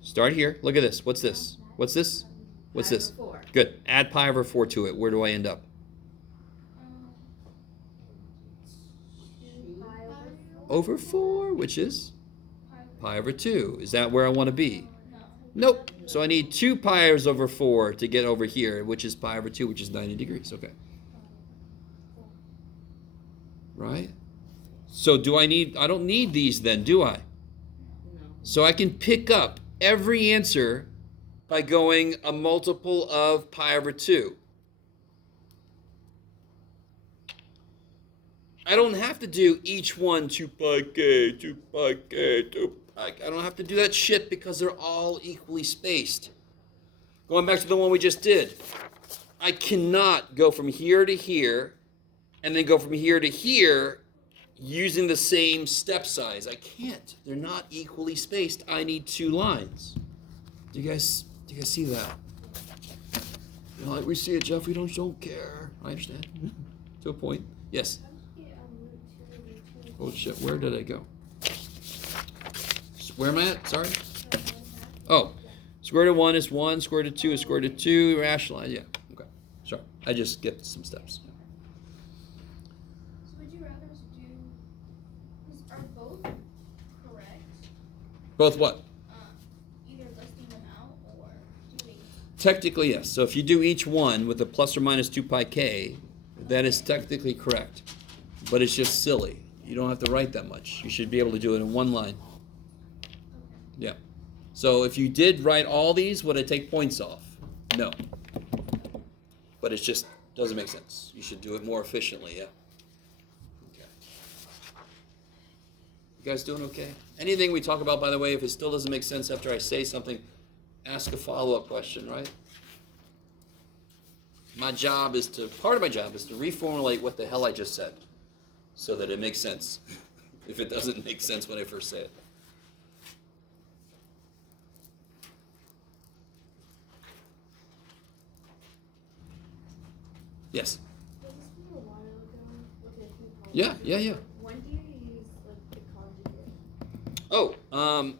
Start here. Look at this. What's this? What's this? What's Pi this? over 4. Good. Add pi over 4 to it. Where do I end up? 2 pi over 4. Over 4, which is pi over 2. Is that where I want to be? No. Nope. So I need 2 pi's over 4 to get over here, which is pi over 2, which is 90 degrees. Okay. Right? So I don't need these then, do I? No. So I can pick up every answer by going a multiple of pi over 2. I don't have to do each one 2 pi k, 2 pi k, 2 pi k. I don't have to do that shit because they're all equally spaced. Going back to the one we just did. I cannot go from here to here and then go from here to here using the same step size. I can't. They're not equally spaced. I need 2 lines. Do you guys see that? Like, we see it, Jeff. We don't care. I understand. To a point. Yes. How do you get root 2 Oh shit. Where did I go? Where am I at? Sorry. Oh. Square root of 1 is 1. Square root of 2 is square root of 2. Rationalize. Yeah. Okay. Sorry. I just skipped some steps. So would you rather us are both correct? Both what? Either listing them out or doing. Technically, yes. So if you do each one with a plus or minus 2 pi k, that is technically correct. But it's just silly. You don't have to write that much. You should be able to do it in one line. Yeah. So if you did write all these, would it take points off? No. But it just doesn't make sense. You should do it more efficiently, yeah. Okay. You guys doing okay? Anything we talk about, by the way, if it still doesn't make sense after I say something, ask a follow-up question, right? Part of my job is to reformulate what the hell I just said so that it makes sense if it doesn't make sense when I first say it. Yes. Was this from a while ago? With a few Yeah, yeah, yeah. When do you use like the conjugate? Oh,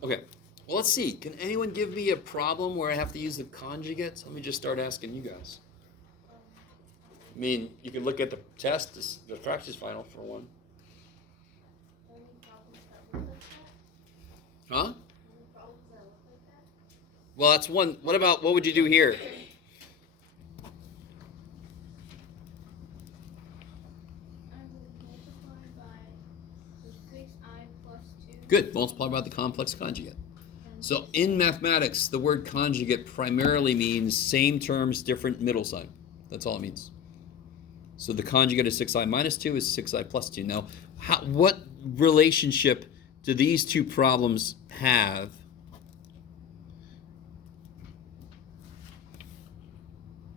okay. Well, let's see. Can anyone give me a problem where I have to use the conjugates? Let me just start asking you guys. I mean, you can look at the test, the practice final for one. Any problems that look like that? Huh? Any problems that look like that? Well, that's one. What would you do here? I would multiply by the 6i plus 2. Good. Multiply by the complex conjugate. So in mathematics, the word conjugate primarily means same terms, different middle sign. That's all it means. So the conjugate of 6i minus 2 is 6i plus 2. Now, what relationship do these two problems have?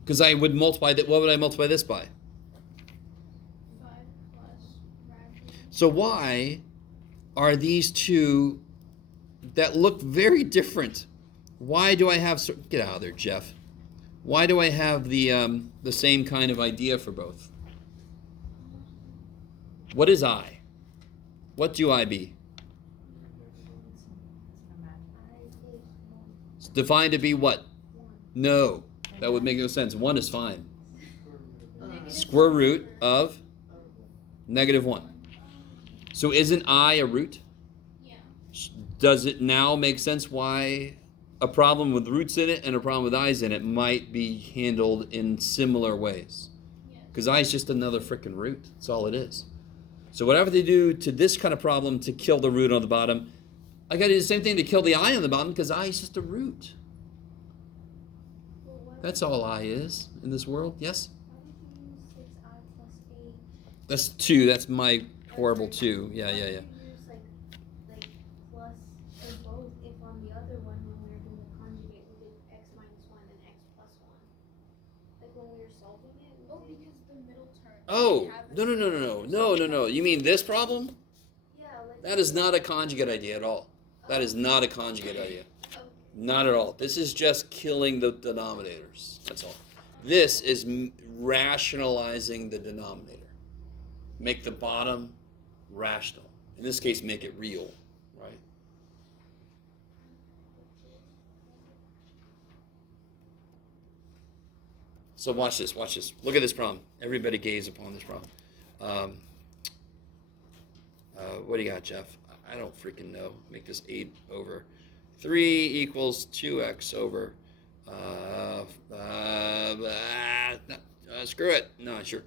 Because I would multiply that. What would I multiply this by? 5 plus radical. So why are these two that look very different? Why do I have... Get out of there, Jeff. Why do I have the same kind of idea for both? What is I? What do I be? It's defined to be what? No. That would make no sense. 1 is fine. Square root of -1. So isn't I a root? Yeah. Does it now make sense why a problem with roots in it and a problem with i's in it might be handled in similar ways? Yes. Because I is just another freaking root. That's all it is. So whatever they do to this kind of problem to kill the root on the bottom, I got to do the same thing to kill the I on the bottom because I is just a root. Well, why That's all I is in this world. Yes? Why did you use 6i plus 8? That's 2. That's my horrible 2. Yeah, yeah, yeah. Why did you use like plus or both if on the other one when we were doing the conjugate we did x minus 1 and x plus 1? Like when we were solving it, we Oh, did, because the middle term. Oh, no. You mean this problem? yeah, like That is not a conjugate idea at all. That is not a conjugate idea. okay. Not at all. This is just killing the denominators. That's all. This is rationalizing the denominator. Make the bottom rational. In this case, make it real, right? So watch this. Look at this problem. Everybody gaze upon this problem. What do you got, Jeff? I don't freaking know. Make this 8 over 3 equals 2x over. Screw it. No, sure.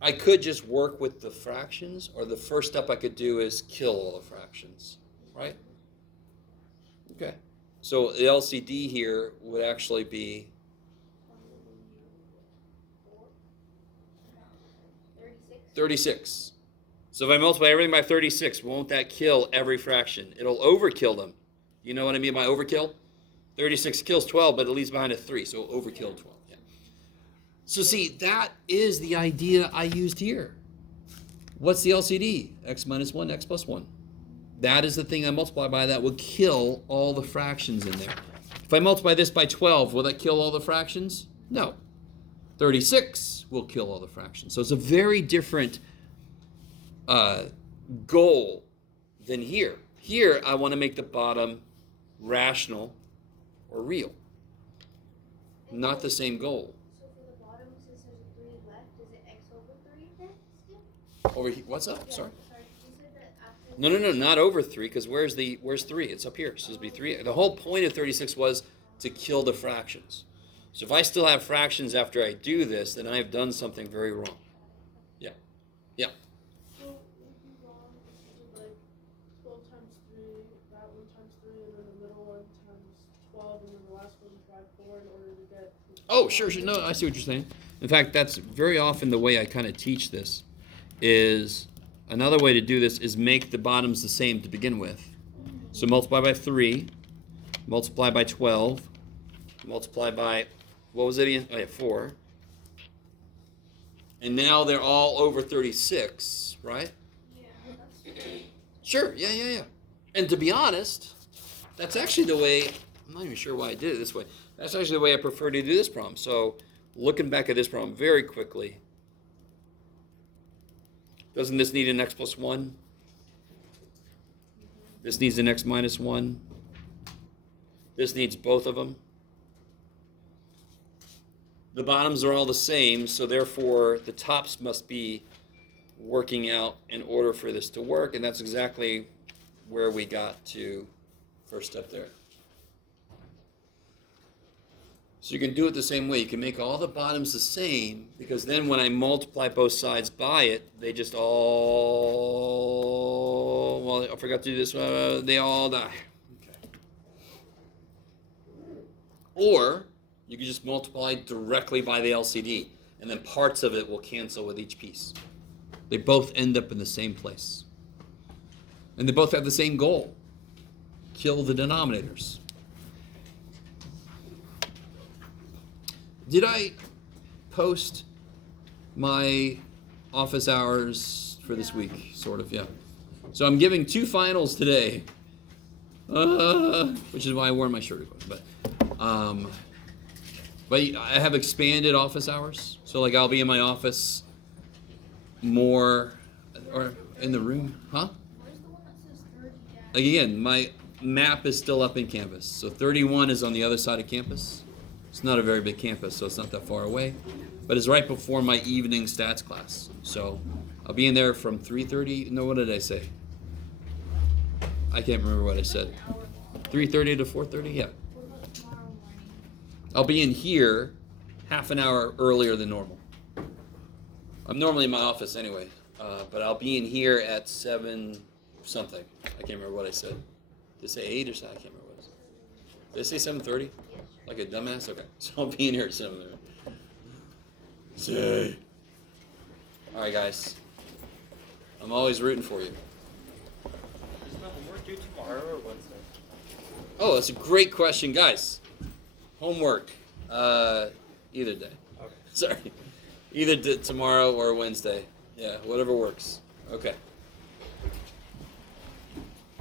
I could just work with the fractions, or the first step I could do is kill all the fractions, right? Okay. So the LCD here would actually be 36. So if I multiply everything by 36, won't that kill every fraction? It'll overkill them. You know what I mean by overkill? 36 kills 12, but it leaves behind a 3, so overkill 12. Yeah. So see, that is the idea I used here. What's the LCD? X minus 1, x plus 1. That is the thing I multiply by that will kill all the fractions in there. If I multiply this by 12, will that kill all the fractions? No. 36 will kill all the fractions. So it's a very different goal than here. Here, I want to make the bottom rational or real. Not the same goal. So for the bottom, since there's a 3 left, is it x over 3 then still? Over here, what's up? Yeah, Sorry. You said that after. No, not over 3, because where's 3? It's up here. So it'll be 3. The whole point of 36 was to kill the fractions. So if I still have fractions after I do this, then I have done something very wrong. Yeah. So it would be wrong if you did like 12 times 3, that one times 3, and then the middle one times 12, and then the last one by 4 in order to get. Oh, sure. No, I see what you're saying. In fact, that's very often the way I kind of teach this. Is another way to do this is make the bottoms the same to begin with. So multiply by 3, multiply by 12, multiply by, what was it again? Oh, yeah, 4. And now they're all over 36, right? Yeah, that's Sure, yeah. And to be honest, that's actually the way, I'm not even sure why I did it this way. That's actually the way I prefer to do this problem. So looking back at this problem very quickly, doesn't this need an x plus 1? This needs an x minus 1. This needs both of them. The bottoms are all the same, so therefore the tops must be working out in order for this to work, and that's exactly where we got to first step there. So you can do it the same way. You can make all the bottoms the same, because then when I multiply both sides by it, they just all, well, I forgot to do this, they all die. Okay. Or you can just multiply directly by the LCD, and then parts of it will cancel with each piece. They both end up in the same place. And they both have the same goal: kill the denominators. Did I post my office hours for this week? Sort of, yeah. So I'm giving 2 finals today, which is why I wore my shirt. But I have expanded office hours. So like I'll be in my office more, or in the room, huh? Where's the one that says 30 dash? Again, my map is still up in campus. So 31 is on the other side of campus. It's not a very big campus, so it's not that far away. But it's right before my evening stats class. So I'll be in there from 3:30. No, what did I say? I can't remember what I said. 3:30 to 4:30? Yeah. What about tomorrow morning? I'll be in here half an hour earlier than normal. I'm normally in my office anyway, but I'll be in here at 7 something. I can't remember what I said. Did I say 8 or something? I can't remember what I said. Did I say 7:30? Like a dumbass? Okay. So I'll be in here at 7:30. Say. All right, guys. I'm always rooting for you. Is my homework due tomorrow or Wednesday? Oh, that's a great question, guys. Homework, either day. Okay. Sorry, either tomorrow or Wednesday. Yeah, whatever works. Okay.